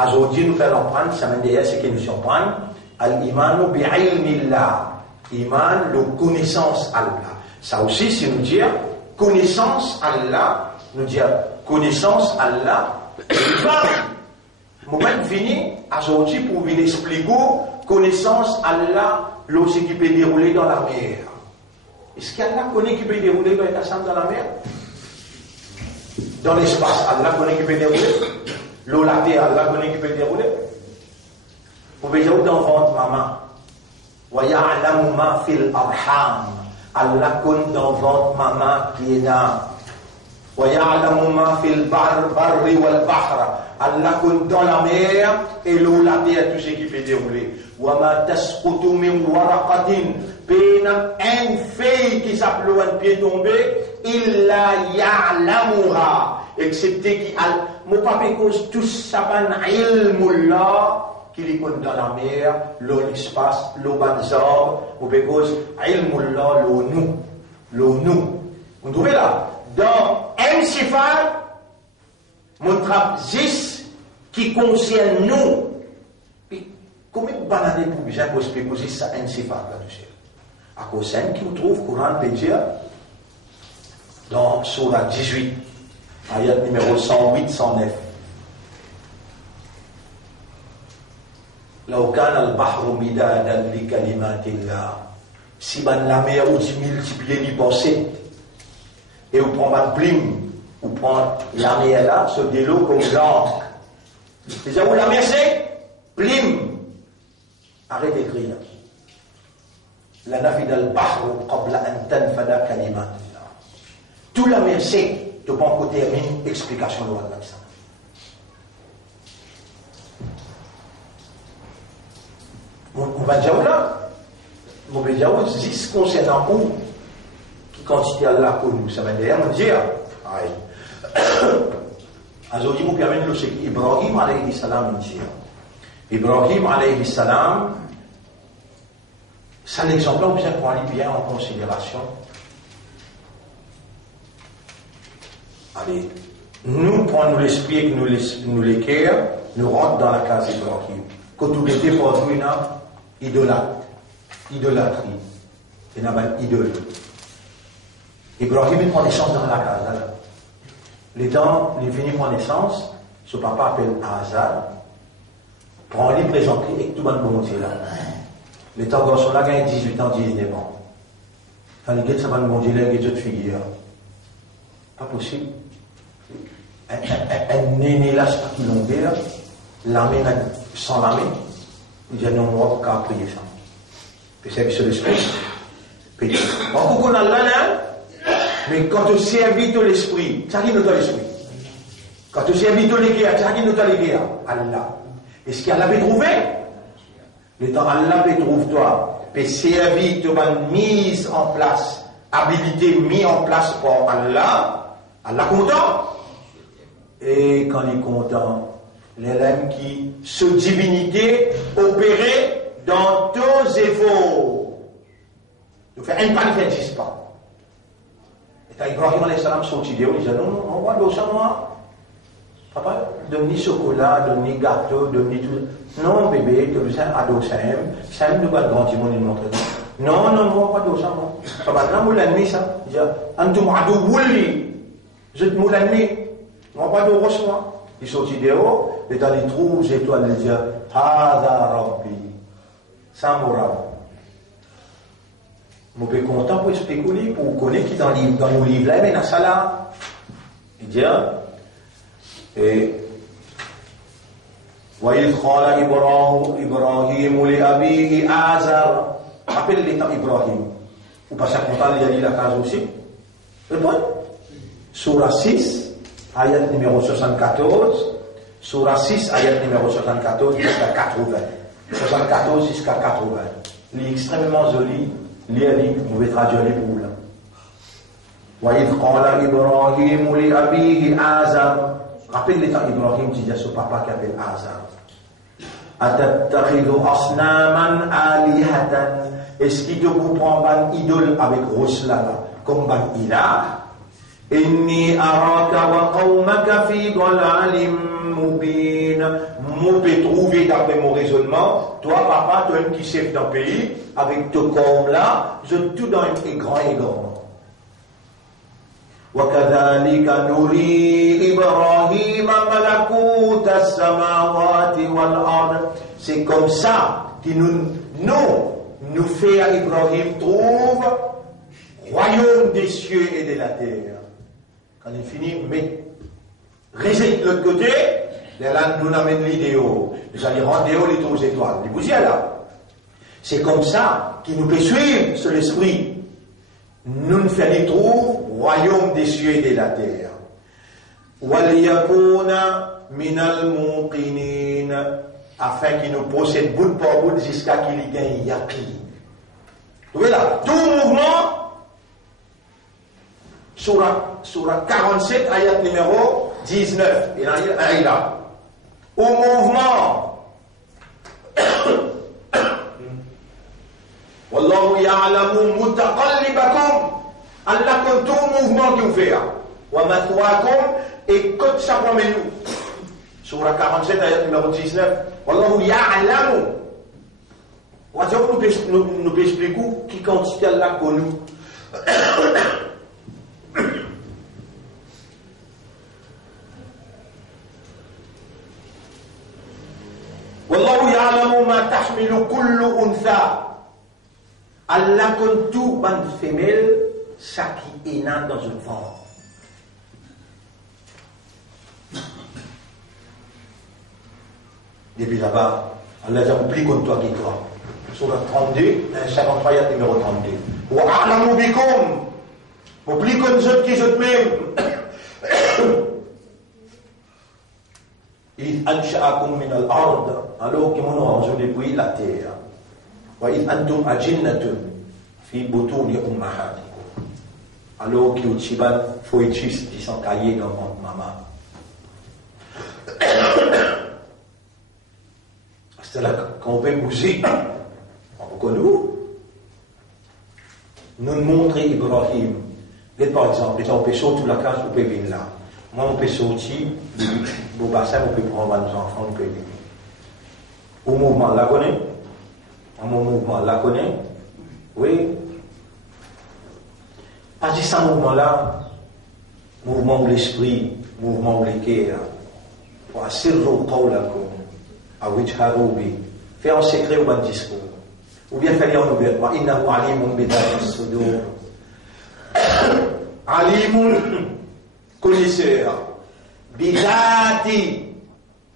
Aujourd'hui, nous faisons comprendre, ça veut dire, c'est que nous comprendre. Al-Iman, bi'ilmillah. Iman, la connaissance Allah. Ça aussi, c'est nous dire, connaissance Allah, nous dire connaissance Allah, moment fini, aujourd'hui pour vous expliquer connaissance Allah, l'eau qui peut dérouler dans la mer. Est-ce qu'Allah connaît qui peut dérouler dans la mer? Dans l'espace, Allah connaît qui peut dérouler? L'eau, la terre, Allah connaît qui peut dérouler? Vous pouvez dire dans votre maman, wa ya'lamu ma fil arham. Allah compte dans votre maman qui est là. Wa ya'lamu ma fil barri wal bahra. Allah compte dans la mer et l'eau, la terre, tout ce qui peut dérouler. Wa ma tasqutu min waraqatin. Pena une feuille qui s'appelle un pied tombé, illa ya'lamuha. Excepté qui a, mon papa cause tout ça ban ilmullah. Qui est dans la mer, l'eau, l'espace, l'eau, banzor, ou bécause, ilmullah, l'eau, nous. Vous trouvez là? Dans un sifat, mon trappe 10 qui concerne nous. Puis, combien de bananes pour bien pour expliquer ça, un sifat là-dessus? À cause de qui vous trouve, Coran peut dire, dans Surah 18, ayat numéro 108-109. لو كان البحر مدادا لكلمات الله si la mer ou multiplier les pensées et vous prenez votre plume vous prenez la mer là sur de l'eau comme l'encre déjà vous la mer c'est plume arrêtez d'écrire la nafid al-bahr qabla an tanfada kalimat Allah tout la mer c'est de bon côté termine explication de votre ça. On va dire là, on va dire si concernant où, qui quantité Allah pour nous, ça veut dire, on dit, aujourd'hui, vous permettez de dire Ibrahim alayhi salam, Ibrahim alayhi salam, c'est un exemple, on vient prendre bien en considération. Allez, nous prenons l'esprit et nous l'équerre, nous rentrons dans la case Ibrahim. Quand tout était pour nous, idolâtrie. Il y a une idole. Ibrahim prend naissance dans la case. Les temps, il finit prendre naissance, son papa appelle Azar, prend les présenter et tout le monde est là. Les temps, garçon là, gagne 18 ans, 19 ans. Quand les gars, ça va nous montrer là, il y a d'autres figures. Pas possible. Un néné là, c'est pas qui l'ont là, l'armée sans l'armée. Il dit non, on va pas prier ça. Puis c'est sur l'esprit. Puis, on a là, mais quand tu servis de l'esprit, ça dit nous dans l'esprit. Quand tu servis de l'éguerre, ça dit nous dans l'éguerre. Allah. Est-ce qu'Allah peut trouver? Le temps Allah peut trouver toi, peut servir de mise en place, habilité mise en place par Allah. Allah content. Et quand il est content, l'élève qui, ce divinité, opérée dans tous les efforts. Donc, un pas ne n'existe pas. Et quand Ibrahim alayhi salam sorti de il dit non, on va dans ça, moi. Papa, donne ni chocolat, donne ni gâteau, donne ni tout. Non, bébé, tu veux un ado ça ne doit pas grandir mon montre. Non, on va dans ça, moi. Papa, là, moulin mi ça. Il dit, antum ado wulli. Je te moulin mi. On va dans moi. Il sortit dehors, et dans les trous étoiles, il dit Hada Rabbi, ça m'aura. Je suis content pour expliquer, pour connaître qui dans nos livres là, mais dans ça là, il dit Et وَإِذْ قَالَ إِبْرَاهِيمُ لِأَبِيهِ آزَرَ. Rappelle l'état Ibrahim. Ou pas ça qu'on parle, il y a dit la case aussi. Répondez. Surah 6, ayat numéro 74. Surah 6, ayat numéro 74 jusqu'à 80. 74 jusqu'à 80. Il est extrêmement joli. Lire, on va traduire les boules. وَإِذْ قَالَ إِبْرَاهِيمُ لِأَبِيهِ آزَرَ. Rappelle l'état Ibrahim dit à son papa qui appelle Azar. أَتَتَّخِذُ أَصْنَامًا آلِهَةً. Est-ce qu'il te prend ban idole avec Roslala comme ban ilah? إِنِّي أَرَاكَ وَقَوْمَكَ فِي ضَلَالٍ مُبِينٍ. Moi, peux trouver d'après mon raisonnement, toi, papa, toi qui chef d'un pays, avec ton corps là, je tout dans un grand égarement. وَكَذَلِكَ نُرِي إِبْرَاهِيمَ مَلَكُوتَ السَّمَاوَاتِ وَالْأَرْضِ. C'est comme ça que nous fait à Ibrahim trouve royaume des cieux et de la terre. Quand il finit, mais réside de l'autre côté, là nous amène l'idéo. Nous allons rendre les aux étoiles. Vous y là. C'est comme ça qu'il nous peut suivre sur l'esprit. Nous nous faisons trouve royaume des cieux et de la terre. وَلِيَكُونَ مِنَ الْمُوقِنِينَ. Afin qu'il nous possède bout par bout jusqu'à qu'il y gagne yaqin. Vous voyez là, tout mouvement, surah 47, ayat numéro 19. Il est là. Au mouvement, Wallahu ya'lamu mutaqallibakum. Allah compte tout mouvement que vous faites. Wa mathwaakum, et quand ça promène nous. Surah 47, ayat numéro 19. Wallahu ya'lamu. On va dire que nous expliquons qui quantité Allah connu. Wallahu ya'lamu ma tahmilu kullu untha. Allah compte tout bande femelle, ça qui est né dans une femme. Depuis là-bas, Allah a oublié contre toi qui croit. Sur le 32, 53, numéro 32. Wa a'lamu bikum. Oublie comme ceux qui sont même. Il ansha'akum min al-ard. Alors qu'ils m'ont arrangé depuis la terre. Wa il antum ajinnatun fi butuni ummahatikum. Alors qu'ils ont chiban foitis qui sont caillés dans mon maman. C'est là qu'on peut bouger. Pourquoi nous montrer Ibrahim. Par exemple, on peut sortir la case, on peut venir là. Moi, on peut sortir, au bassin, on peut prendre nos enfants, on peut venir. Au mouvement, la connaît? Au mouvement, la connaît? Oui. Pas juste ce mouvement-là, mouvement de l'esprit, mouvement de l'équerre. Pour assurer au qawlakum. À Witcharoubi, faire en secret ou en discours, ou bien faire en ouverture. Innahu alimun bidati sudur. Alimun, connaisseur, bidati,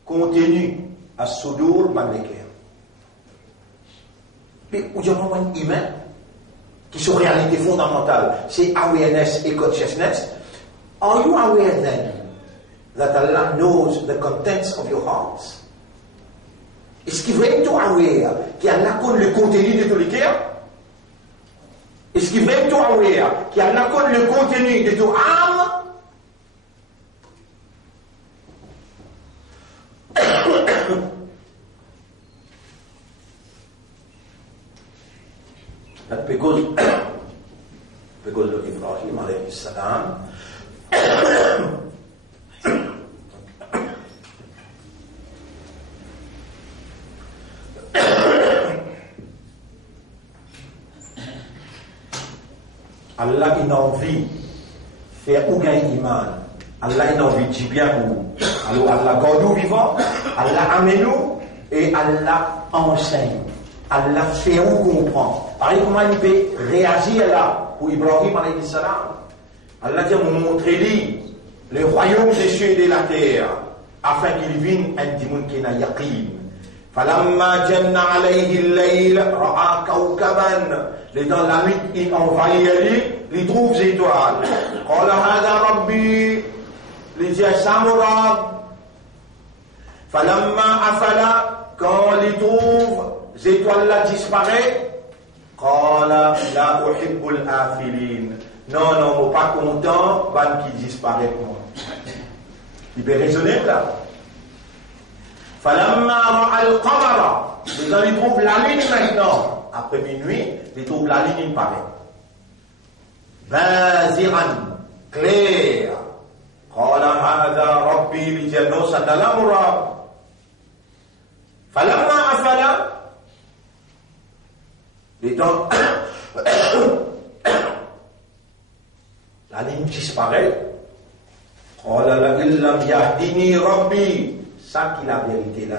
contenu, à sudur, malnéker. Mais où il y a un humain qui sont réalité fondamentale, c'est awareness et consciousness. Are you aware then that Allah knows the contents of your hearts? Est-ce qu'il veut être aware qu'Allah connaît le contenu de tous les cœurs? Est-ce qu'il veut être aware qu'Allah connaît le contenu de ton âme? because of Ibrahim alayhi salam, Allah a envie de faire ou gagner iman. Allah a envie de dire bien nous. Alors Allah garde nous vivants, Allah amène nous et Allah enseigne. Allah fait ou comprend. Par exemple, comment il peut réagir là pour Ibrahim alayhi salam. Allah dit, montrer-lui le royaume des cieux et de la terre. afin qu'il vienne un dimon qui n'a yaqin. Falamma janna alayhi al-layl ra'a kawkaban. Les dans la nuit, il envahit il trouve des étoiles. Qala hada rabbi. Il dit Samurab. Falamma afala, quand il trouve les étoiles là disparaissent. Qala la uhibbul afilin. Non, non, on n'est pas content, ban qui disparaît moi. Il peut raisonner là. Falamma ra'a al-qamara. Quand il trouve la lune maintenant, après minuit, il trouve la lune, il paraît. Baziran, clair. Qala hadha rabbi, il dit non, ça n'a la murab. Falamma afala, les temps, la ligne disparaît. Qala la illam yahdini rabbi. Ça qui est la vérité là.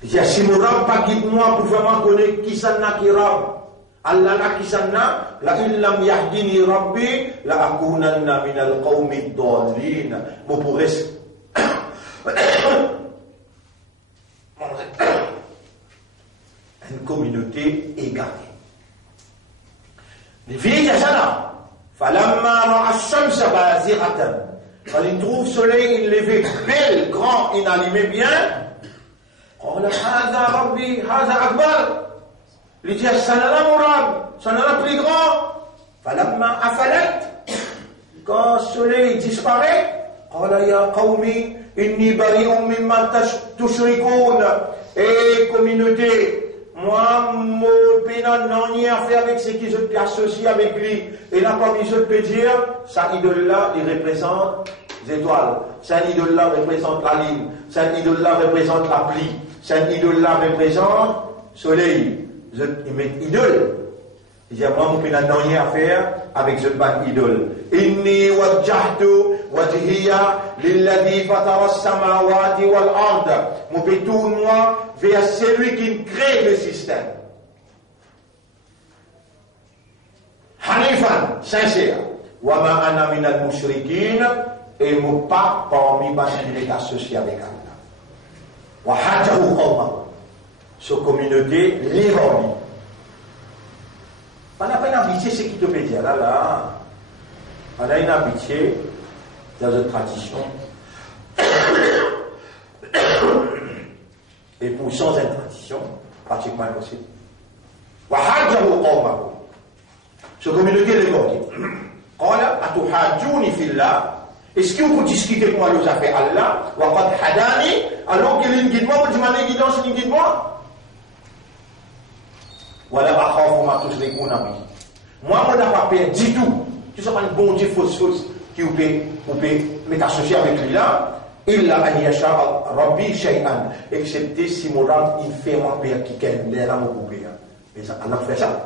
Il dit si mon rab pas guide-moi pour vraiment connaître qui ça n'a qui rab. Allah la qui ça n'a, la illam yahdini rabbi, la akunanna min al-qawmi ad-dallin. Bon pour une communauté égarée. Les filles de ça, falamma ra'a ash-shamsa baziratan. Quand il trouve le soleil, il levé belle, grand, inallumé bien. قال هذا ربي هذا أكبر. Il dit ça n'a la morale, ça n'a la plus grand. فلما أفلت, quand le soleil disparaît, قال يا قومي إني بريء مما تشركون. Et communauté, moi, mon pénal n'a rien à faire avec ce qui se associe avec lui. Et là, comme il se peut dire, sa idole-là, il représente les étoiles. Sa idole-là représente la lune. Sa idole-là représente la pluie. Sa idole-là représente le soleil. Il met idole. Il dit, moi, mon pénal n'a rien à faire avec ce ban idole. Inni wajjahtu wajhiya lilladhi fatara as-samawati wal ard. Mon pétour, moi, vers celui qui crée le système. Hanifan, sincère. Wa ma ana min al-mushrikin. Et mon pas parmi les qui est associé avec Allah. Wa hajahu qawma. Sa communauté l'évolue. On n'a pas une amitié, c'est qui te peut dire là. On a une amitié dans une tradition. Et pour sans une tradition, pratiquement impossible. وحاجه قومه. Sa communauté l'évolue. قال أتحاجوني في الله. Est-ce que vous discutez avec moi les affaires Allah? وقد حداني. Alors qu'il y a une guide-moi, vous demandez guidance, c'est une guide-moi. Voilà, moi, je n'ai pas peur du tout. Tu sais pas une bonne fausse chose qui vous peut mettre associé avec lui là. Il a anisha Rabbi Shay'an. Excepté si mon rab il fait mon père qui qu'elle l'air à mon coupé. Mais ça, Allah fait ça.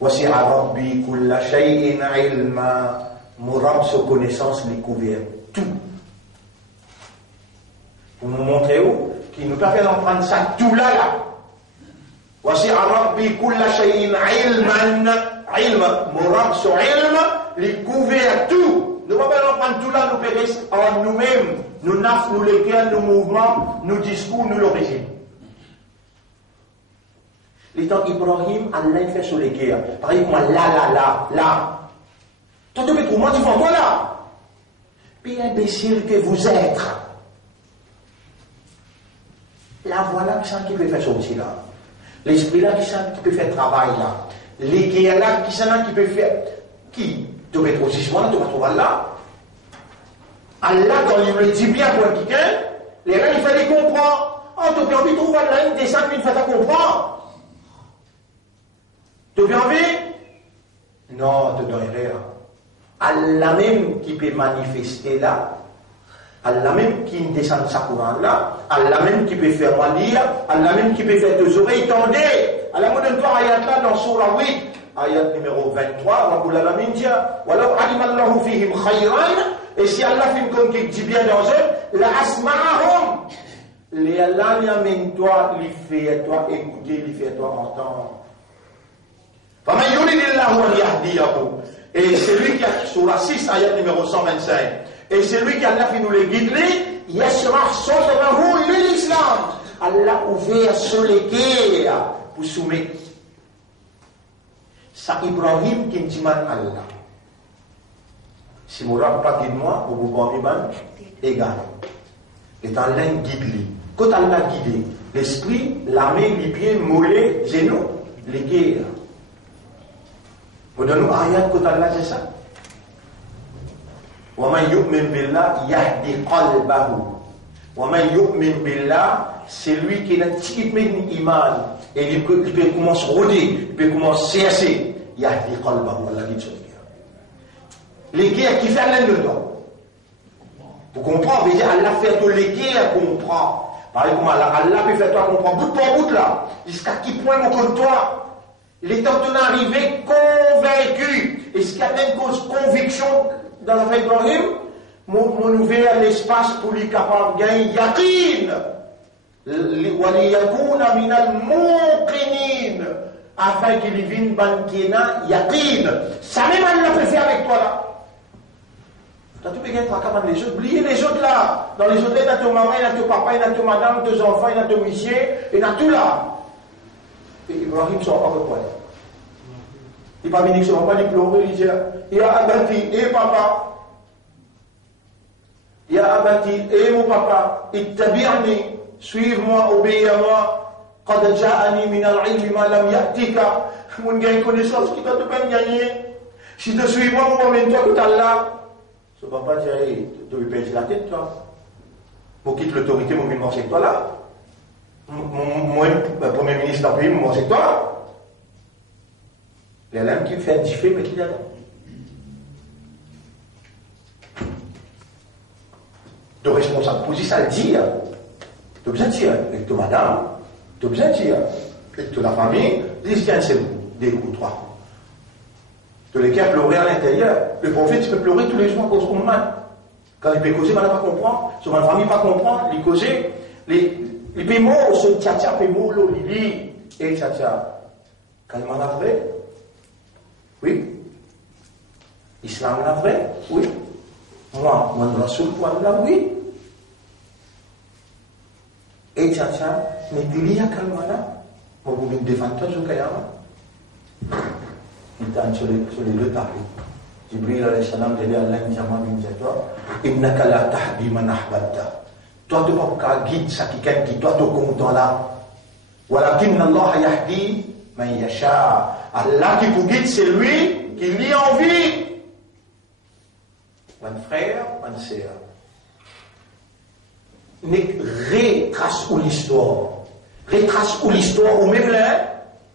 Voici à Rabbi kulla shay'in ilma. Mon rab sa connaissance les couvert tout. Pour nous montrer où qu'il nous permet d'en prendre ça tout là. وسع ربي كل شيء علما مراد sur علم les couvert tout. Nous ne pouvons pas prendre tout là, nous périr en nous-mêmes, nous nafs, nous lesquels, nos mouvements, nos discours, nous l'origine. Les temps Ibrahim, Allah fait sur les guerres. Par exemple, là. Toi, tu peux trouver, moi, tu fais toi là. Puis imbécile que vous êtes. La voilà qui peut faire sortir là. L'esprit là qui peut faire travail là. Les guerres là qui peut faire. Qui te mettre au jugement, tu vas trouver là. Allah, quand il me dit bien pour quelqu'un, les gens, il fait les comprendre. Oh, tu as envie de trouver là une des 5 minutes, fait à comprendre. Tu as envie? Non, tu dois rien. Allah même qui peut manifester là. Allah même qui descend sa Coran là, Allah même qui peut faire moi lire, Allah même qui peut faire deux oreilles, tendez. Allah me donne toi ayat là dans Surah 8, ayat numéro 23, Rabbul Alamin dit, Walau alimallahu fihim khayran, et si Allah fait comme qu'il dit bien dans eux, la asma'ahum. Les Allah l'amène toi, lui fait toi écouter, lui fait toi entendre. Faman yuridillahu an yahdiyahu. Et celui qui a Surah 6, ayat numéro 125. Et c'est lui qui Allah fait nous les guider, yashrah sadrahu l'islam. Allah ouvert sur les guerres pour soumettre. Ça Ibrahim qui me dit Allah. Si vous n'avez pas guidé moi, vous pouvez pas égal. Et dans l'un guide. Quand Allah guidé, l'esprit, l'armée, les pieds, mollets, genoux, les guerres. Vous donnez ayat quand Allah c'est ça. وَمَنْ يُؤْمِنْ بِاللَّهِ يَهْدِي قَلْبَهُ. وَمَنْ يُؤْمِنْ بِاللَّهِ, c'est lui qui est un petit peu d'iman. Et il peut commencer à rôder, il peut commencer à cesser. Yahdi qalbahu, Allah dit sur les guerres qui fait l'un dedans. Vous comprenez? Allah fait tous les guerres comprend. Par exemple, Allah peut faire toi comprendre bout pour bout là. Jusqu'à qui point mon contre toi. Les temps de arrivé convaincu. Est-ce qu'il y a même cause conviction dans la fête Ibrahim? Mon ouvert l'espace pour lui capable de gagner yaqin. وَلِيَكُونَ مِنَ الْمُوقِنِينَ, afin qu'il vienne bankena yaqin. Ça même Allah peut faire avec toi là. Tu as tout bien capable les autres. Oubliez les autres là. Dans les autres, il y a ton maman, il y a ton papa, il y a ton madame, tes enfants, il y a ton monsieur, il y a tout là. Et Ibrahim sort pas de quoi. Il n'est pas venu sur moi, il pleurait, il dit, il a abattu, et papa. Il a abattu, et mon papa, ittabi'ni, suive-moi, obéis à moi. قد جاءني من العلم ما لم يأتك. Mon gagne connaissance qui t'a tout bien gagné. Si tu suis moi, moi, même toi, tout à l'heure. Ce papa dit, hey, tu veux payer la tête, toi. Moi, quitte l'autorité, moi, je vais manger avec toi là. Moi, le premier ministre d'un pays, je vais manger avec toi. Les lames qui me fait differ, mais qui est là. De responsable, poser ça, le dire. Tu as besoin de dire, avec ton madame. Tu as besoin de dire, avec toute la famille, dis tiens, c'est des coups, trois. Tu les cas pleurer à l'intérieur. Le prophète, il peut pleurer tous les jours à cause de mal. Quand il peut causer, il ne va pas comprendre. Si ma famille ne va pas comprendre, il causer. Les pémots, ce tcha-tcha, pémots, l'olivi, et tcha-tcha. Quand il m'en a vrai, oui. Islam l'a vrai, oui. Moi, mon rasoul, toi, là, oui. Et tcha-tcha, mais il y a calmana, moi, vous me défendez toujours, Kayama. Il t'a sur les deux tapis. Jibril alayhi salam dit à Allah, innaka la tahdi man ahbabta. Toi, tu ne peux pas guider ça qui est toi, tu es content là. Walakin Allah yahdi man yasha. Allah qui vous guide, c'est lui qui lui a envie. Mon frère, mon sœur. Retrace où l'histoire. Retrace où l'histoire, ou même là,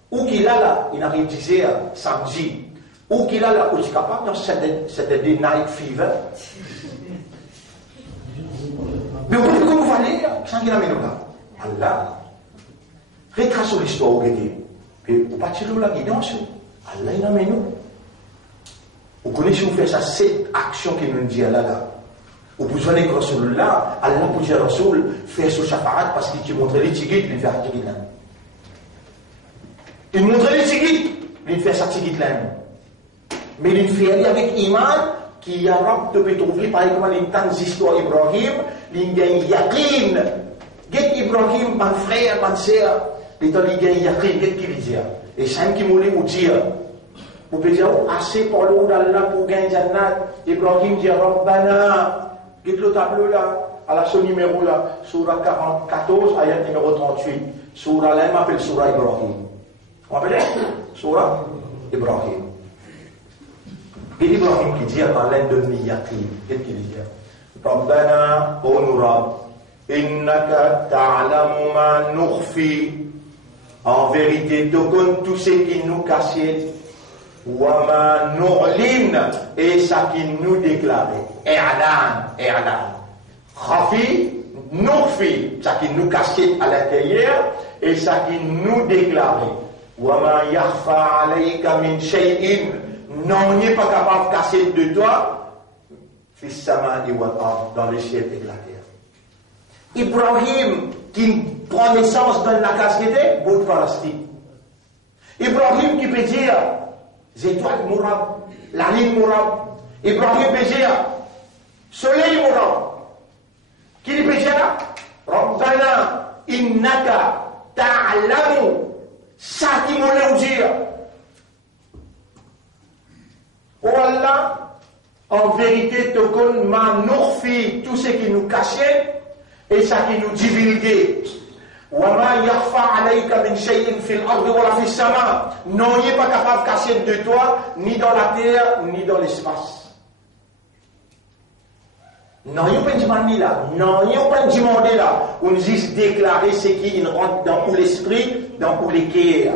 où qu'il a là, il arrive disait samedi, où qu'il a là, où il est capable, dans cette des night fever. Mais vous pouvez comme vous allez, sans qu'il amène là. Allah, retrace où l'histoire, où il est. Puis, vous partez de la guidance, Allah, il amène nous. Vous connaissez, vous faites ça, cette action qu'il nous dit là, là. Vous pouvez aller avec Rasoul là, Allah pour dire Rasoul, faire ce shafa'at parce qu'il te montre les tigits, il fait un tigit là. Il montre les tigits, il fait sa tigit là. Mais il fait aller avec Iman, qui a rap de Pétrovli, par exemple, il tente l'histoire Ibrahim, il gagne Yaqin. Get Ibrahim, mon frère, mon sœur, il gagne Yaqin, qu'est-ce qu'il dit? Et c'est un qui m'a vous dire. Vous pouvez dire, assez pour l'eau d'Allah pour gagner Jannat. Ibrahim dit, Rabbana. Dites le tableau là, à la ce numéro là, Surah 14, ayat numéro 38. Surah là, il m'appelle Surah Ibrahim. Vous m'appelez Surah Ibrahim. Et Ibrahim qui dit dans l'aide de Niyakim, qu'est-ce qu'il dit? Rabbana onurab, innaka ta'lamu ma nukhfi. En vérité, tu connais tout ce qui nous cachait. Wama nu'lin, et ça qui nous déclare. I'lan. Khafi, nukhfi, ça qui nous cachait à l'intérieur, et ça qui nous déclare. Wama yakhfa alayka min shay'in, non, n'est pas capable de cacher de toi, fis samani wal ard, dans le ciel et la terre. Ibrahim, qui prend naissance dans la casquette, bout de Palestine. Ibrahim qui peut dire, étoiles mourab, la ligne mourab. Ibrahim peut dire, soleil mourant. Qui dit péché là? Rabbana innaka ta'lamu. Ça qui m'a dire. Oh Allah, en vérité, Tokon ma nourfi tout ce qui nous cachait et ça qui nous divulguait. Wama yakhfa alayka min shay'in fil ardi wala fis sama. Non, il n'est pas capable de cacher de toi, ni dans la terre, ni dans l'espace. Non, il n'y a pas de demande là. Non, il n'y a pas de demande là. On juste déclarer ce qui rentre dans tout l'esprit, dans tout les cœurs.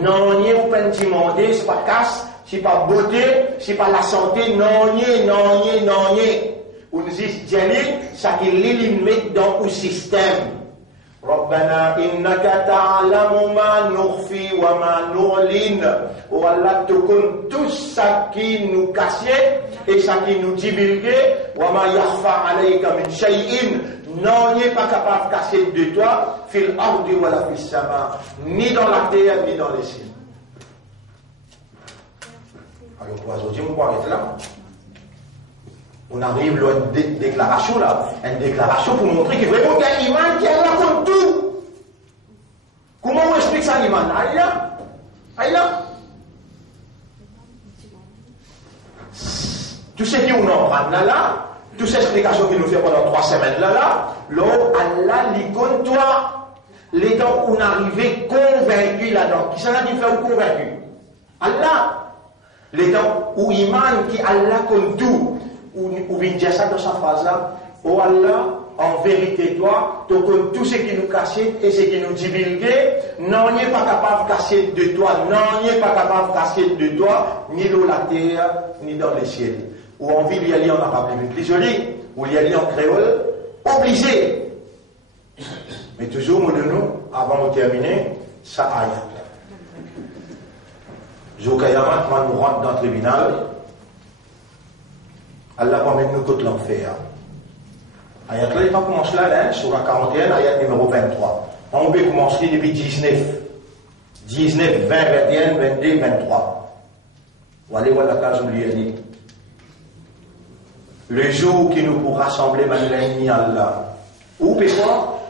Non, il n'y a pas de demande, c'est pas casse, c'est pas beauté, c'est pas la santé. Non, non. On juste dire ça qui l'élimine dans le système. Rabbana innaka ta'lamu ma nukhfi wa ma nu'lin. Oh Allah, tu connais tout ça qui nous cachait et ça qui nous divulguait. Wa ma yakhfa alayka min shay'in. Non, il n'est pas capable de cacher de toi, fil ardi wa la fis sama, ni dans la terre, ni dans les cieux. Alors, aujourd'hui, on va être là. On arrive à une déclaration là, une déclaration pour montrer que vraiment il y a l'imam qui est là contre tout. Comment on explique ça l'imam? Aïla. Tout ce qui nous en prend là, toutes ces explications qu'il nous fait pendant 3 semaines là, Allah lui compte toi, les temps où on arrive convaincu là-dedans. Qui s'en a dit faire convaincu? Allah. Les temps où imam qui Allah compte tout. Ou vient dire ça dans sa phrase là. Oh Allah, en vérité, toi, tu connais tout ce qui nous cachait et ce qui nous divulguait. Non, il n'est pas capable de cacher de toi. Non, il n'est pas capable de cacher de toi, ni dans la terre, ni dans les ciels. Ou on vit y aller en arabe plus joli, ou y aller en créole, obligé. Mais toujours, de nous, avant de terminer, ça ayat. Joukayamat, quand nous rentre dans le tribunal, Allah permet de nous contre l'enfer. Ayat là, il va commencer là, sur la 41, ayat numéro 23. On peut commencer depuis 19. 19, 20, 21, 22, 23. Voilà la case où il dit. Le jour qui nous pourra rassembler l'ennemi Allah. Où peut quoi?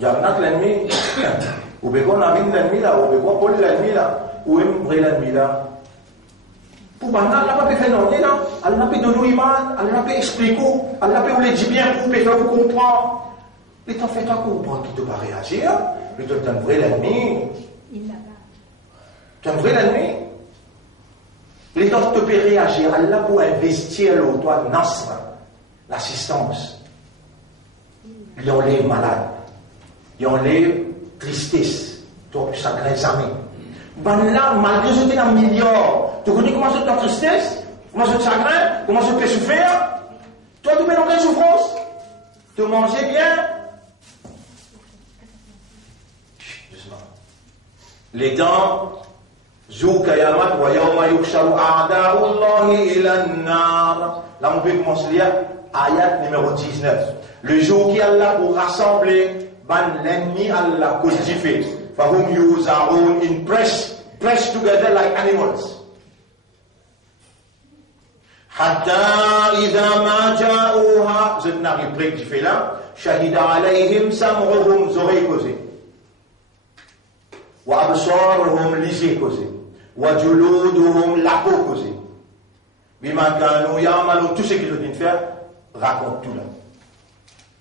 J'avais l'ennemi. Où peut quoi on a mis l'ennemi là? Où peut quoi Paul l'ennemi là? Où est l'ennemi là? Pour Allah n'a pas fait non, là. Allah n'a pas donné iman, Allah n'a pas expliqué, Allah n'a pas vous le dit bien pour faire vous comprendre. Mais t'en fais pas comprendre qui ne doit pas réagir. Mais tu es un vrai ennemi. Tu es un vrai ennemi. Les gens te peuvent réagir. Allah pour investir l'autre, toi, Nasr, l'assistance. Ils ont les malades. Ils ont les tristesses. Toi, ça grève amis. Ben là, malgré que tu es un milliard, tu connais comment c'est ta tristesse, comment c'est le chagrin, comment c'est le souffrir. Toi, tu mets dans quelle souffrance? Tu manges bien. Doucement. Les dents, Zou Kayamat, wa yawma yuksharu a'da'ullahi ila an-nar. Là, on peut commencer lire ayat numéro 19. Le jour qui Allah pour rassembler, l'ennemi Allah codifié. Fahum yuzaroun in press together like animals. Hatta idha ma ja'uha, je n'arrive pas qui fait là, shahida alayhim sam'uhum oreilles causées. Wa absaruhum les yeux causés. Wa juluduhum la peau causée. Bima kanu ya'malu, tout ce qu'ils ont dû faire, raconte tout là.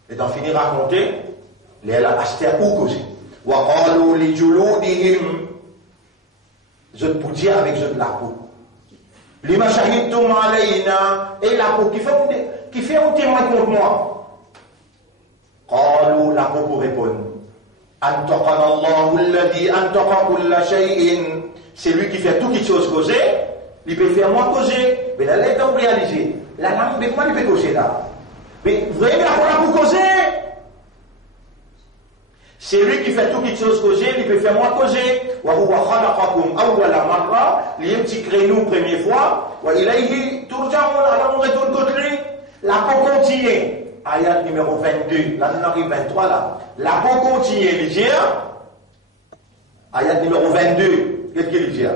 Et d'en finir raconter, les acheter ou causé. وقالوا لجلودهم je peux dire avec je de la peau lima shahidtum alayna et la peau qui fait un témoin contre moi قالوا la peau pour répondre antaqana Allahu alladhi antaqa kulla shay'in c'est lui qui fait toutes les choses causer il peut faire moi causer mais la lettre on réaliser la langue mais comment il peut causer là mais vraiment la pour causer. C'est lui qui fait toutes les choses causer, il peut faire moi causer. Wa huwa khalaqakum awwala marra, li yamti créé-nous première fois, wa ilayhi turja'un, alors on retourne contre lui. La peau continue. Ayat numéro 22, là on arrive 23 là. La peau continue, il dit. Ayat numéro 22, qu'est-ce qu'il dit?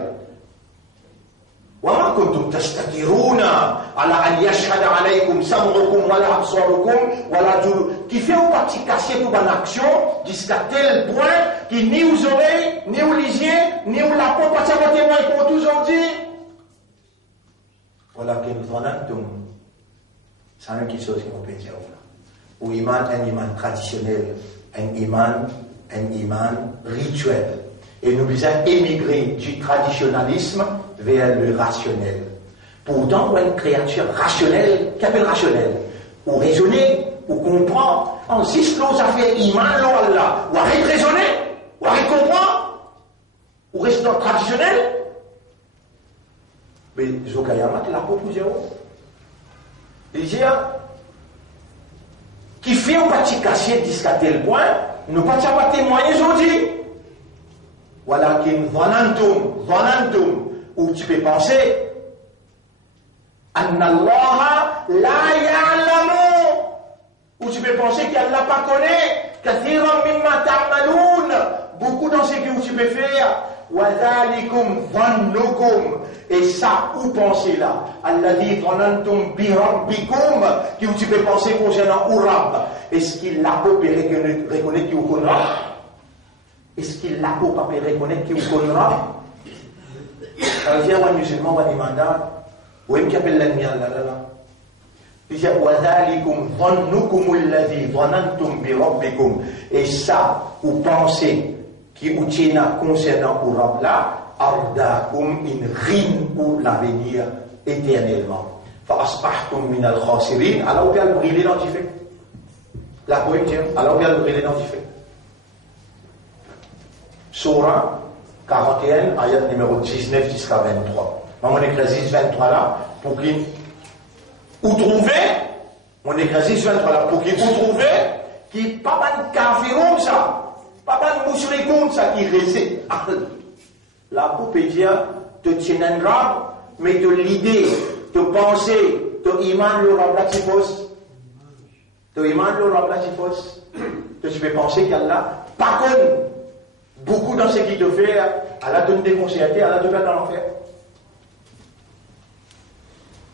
وما كنتم تستكبرون على أن يشهد عليكم سمعكم ولا أبصاركم ولا جلودكم qui fait ou pas cacher pour une action jusqu'à tel point que ni aux oreilles, ni aux lisiers, ni aux la peau pas savoir témoin pour toujours dire voilà que nous ظننتم c'est une qui chose qu'on peut dire ou iman un iman traditionnel un iman rituel et nous devons émigrer du traditionnalisme vers le rationnel. Pourtant, on est une créature rationnelle, qu'appelle rationnelle? Ou raisonner, ou comprendre. En six closes à faire iman, l'eau Allah. Ou arrête raisonner, ou arrête comprendre, ou rester dans le traditionnel. Mais Zokayamat, la proposé. Il dit, qui fait un petit cachet jusqu'à tel point, nous ne pouvons pas témoigner aujourd'hui. Voilà qu'il ظننتم, où tu peux penser, Anna Allah la ya'lamu, où tu peux penser qu'Allah pas connaît, kathiran mimma ta'malun, beaucoup dans ce que tu peux faire, wa dhalikum dhannukum, et ça, où penser là, alladhi dhanantum bi rabbikum, qui où tu peux penser concernant Urab, est-ce qu'il l'a pas reconnaître qu'il vous connaît? Est-ce qu'il l'a pas reconnaître qu'il vous connaît? Il y a un musulman qui demande, où est-ce qu'il appelle l'ennemi là? Il dit, وَذَلِكُمْ ظَنُّكُمُ الَّذِي ظَنَنْتُمْ بِرَبِّكُمْ. Et ça, vous pensez, qui vous tient concernant au Rab là, أَرْدَاكُمْ إِنْ رِنْ pour l'avenir éternellement. فَأَصْبَحْتُمْ مِنَ الْخَاسِرِينَ. Alors, vous allez brûler dans le fait. La poème tient, alors vous allez brûler dans le fait. Surah 41, ayat numéro 19 jusqu'à 23. Mon Ecclésiaste 23 là, pour qu'il ou trouver, mon Ecclésiaste 23 là, pour qu'il vous trouve, qui pas mal de kafiroum ça, pas mal de mouchrikoum ça qui restait. La poupédia te tient un rab, mais de l'idée, de penser, de iman le rab là qui pose, de iman le rab là qui pose, que tu peux penser qu'Allah, pas comme beaucoup dans ce qu'il te fait, Allah te déconseiller, Allah te met dans l'enfer.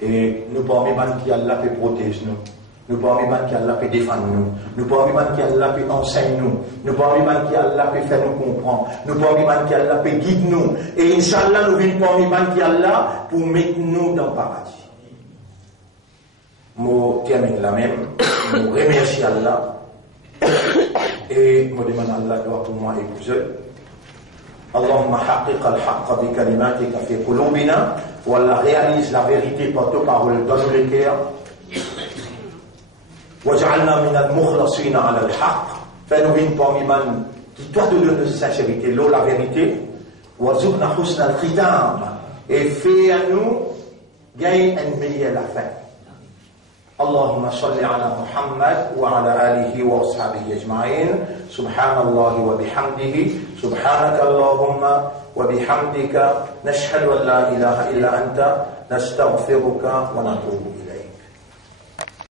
Et nous parlons même qu'Allah peut protéger nous. Nous parlons même qu'Allah peut défendre nous. Nous parlons même qu'Allah peut enseigner nous. Nous parlons même qu'Allah peut faire nous comprendre. Nous parlons même qu'Allah peut guider nous. Et Inch'Allah, nous venons parler même qu'Allah pour mettre nous dans le paradis. Je termine là même. Je remercie Allah. Et je demande à Allah pour moi et pour eux. اللهم حقق الحق بكلماتك في قلوبنا ولا réalise la vérité par tes paroles dans nos cœurs واجعلنا من المخلصين على الحق fais-nous une parmi man qui doit te donner de sincérité l'eau la vérité وارزقنا حسن الختام et fais à nous gagner un meilleur la fin اللهم صل على محمد وعلى آله وأصحابه أجمعين سبحان الله وبحمده سبحانك اللهم وبحمدك نشهد أن لا إله إلا أنت نستغفرك ونتوب إليك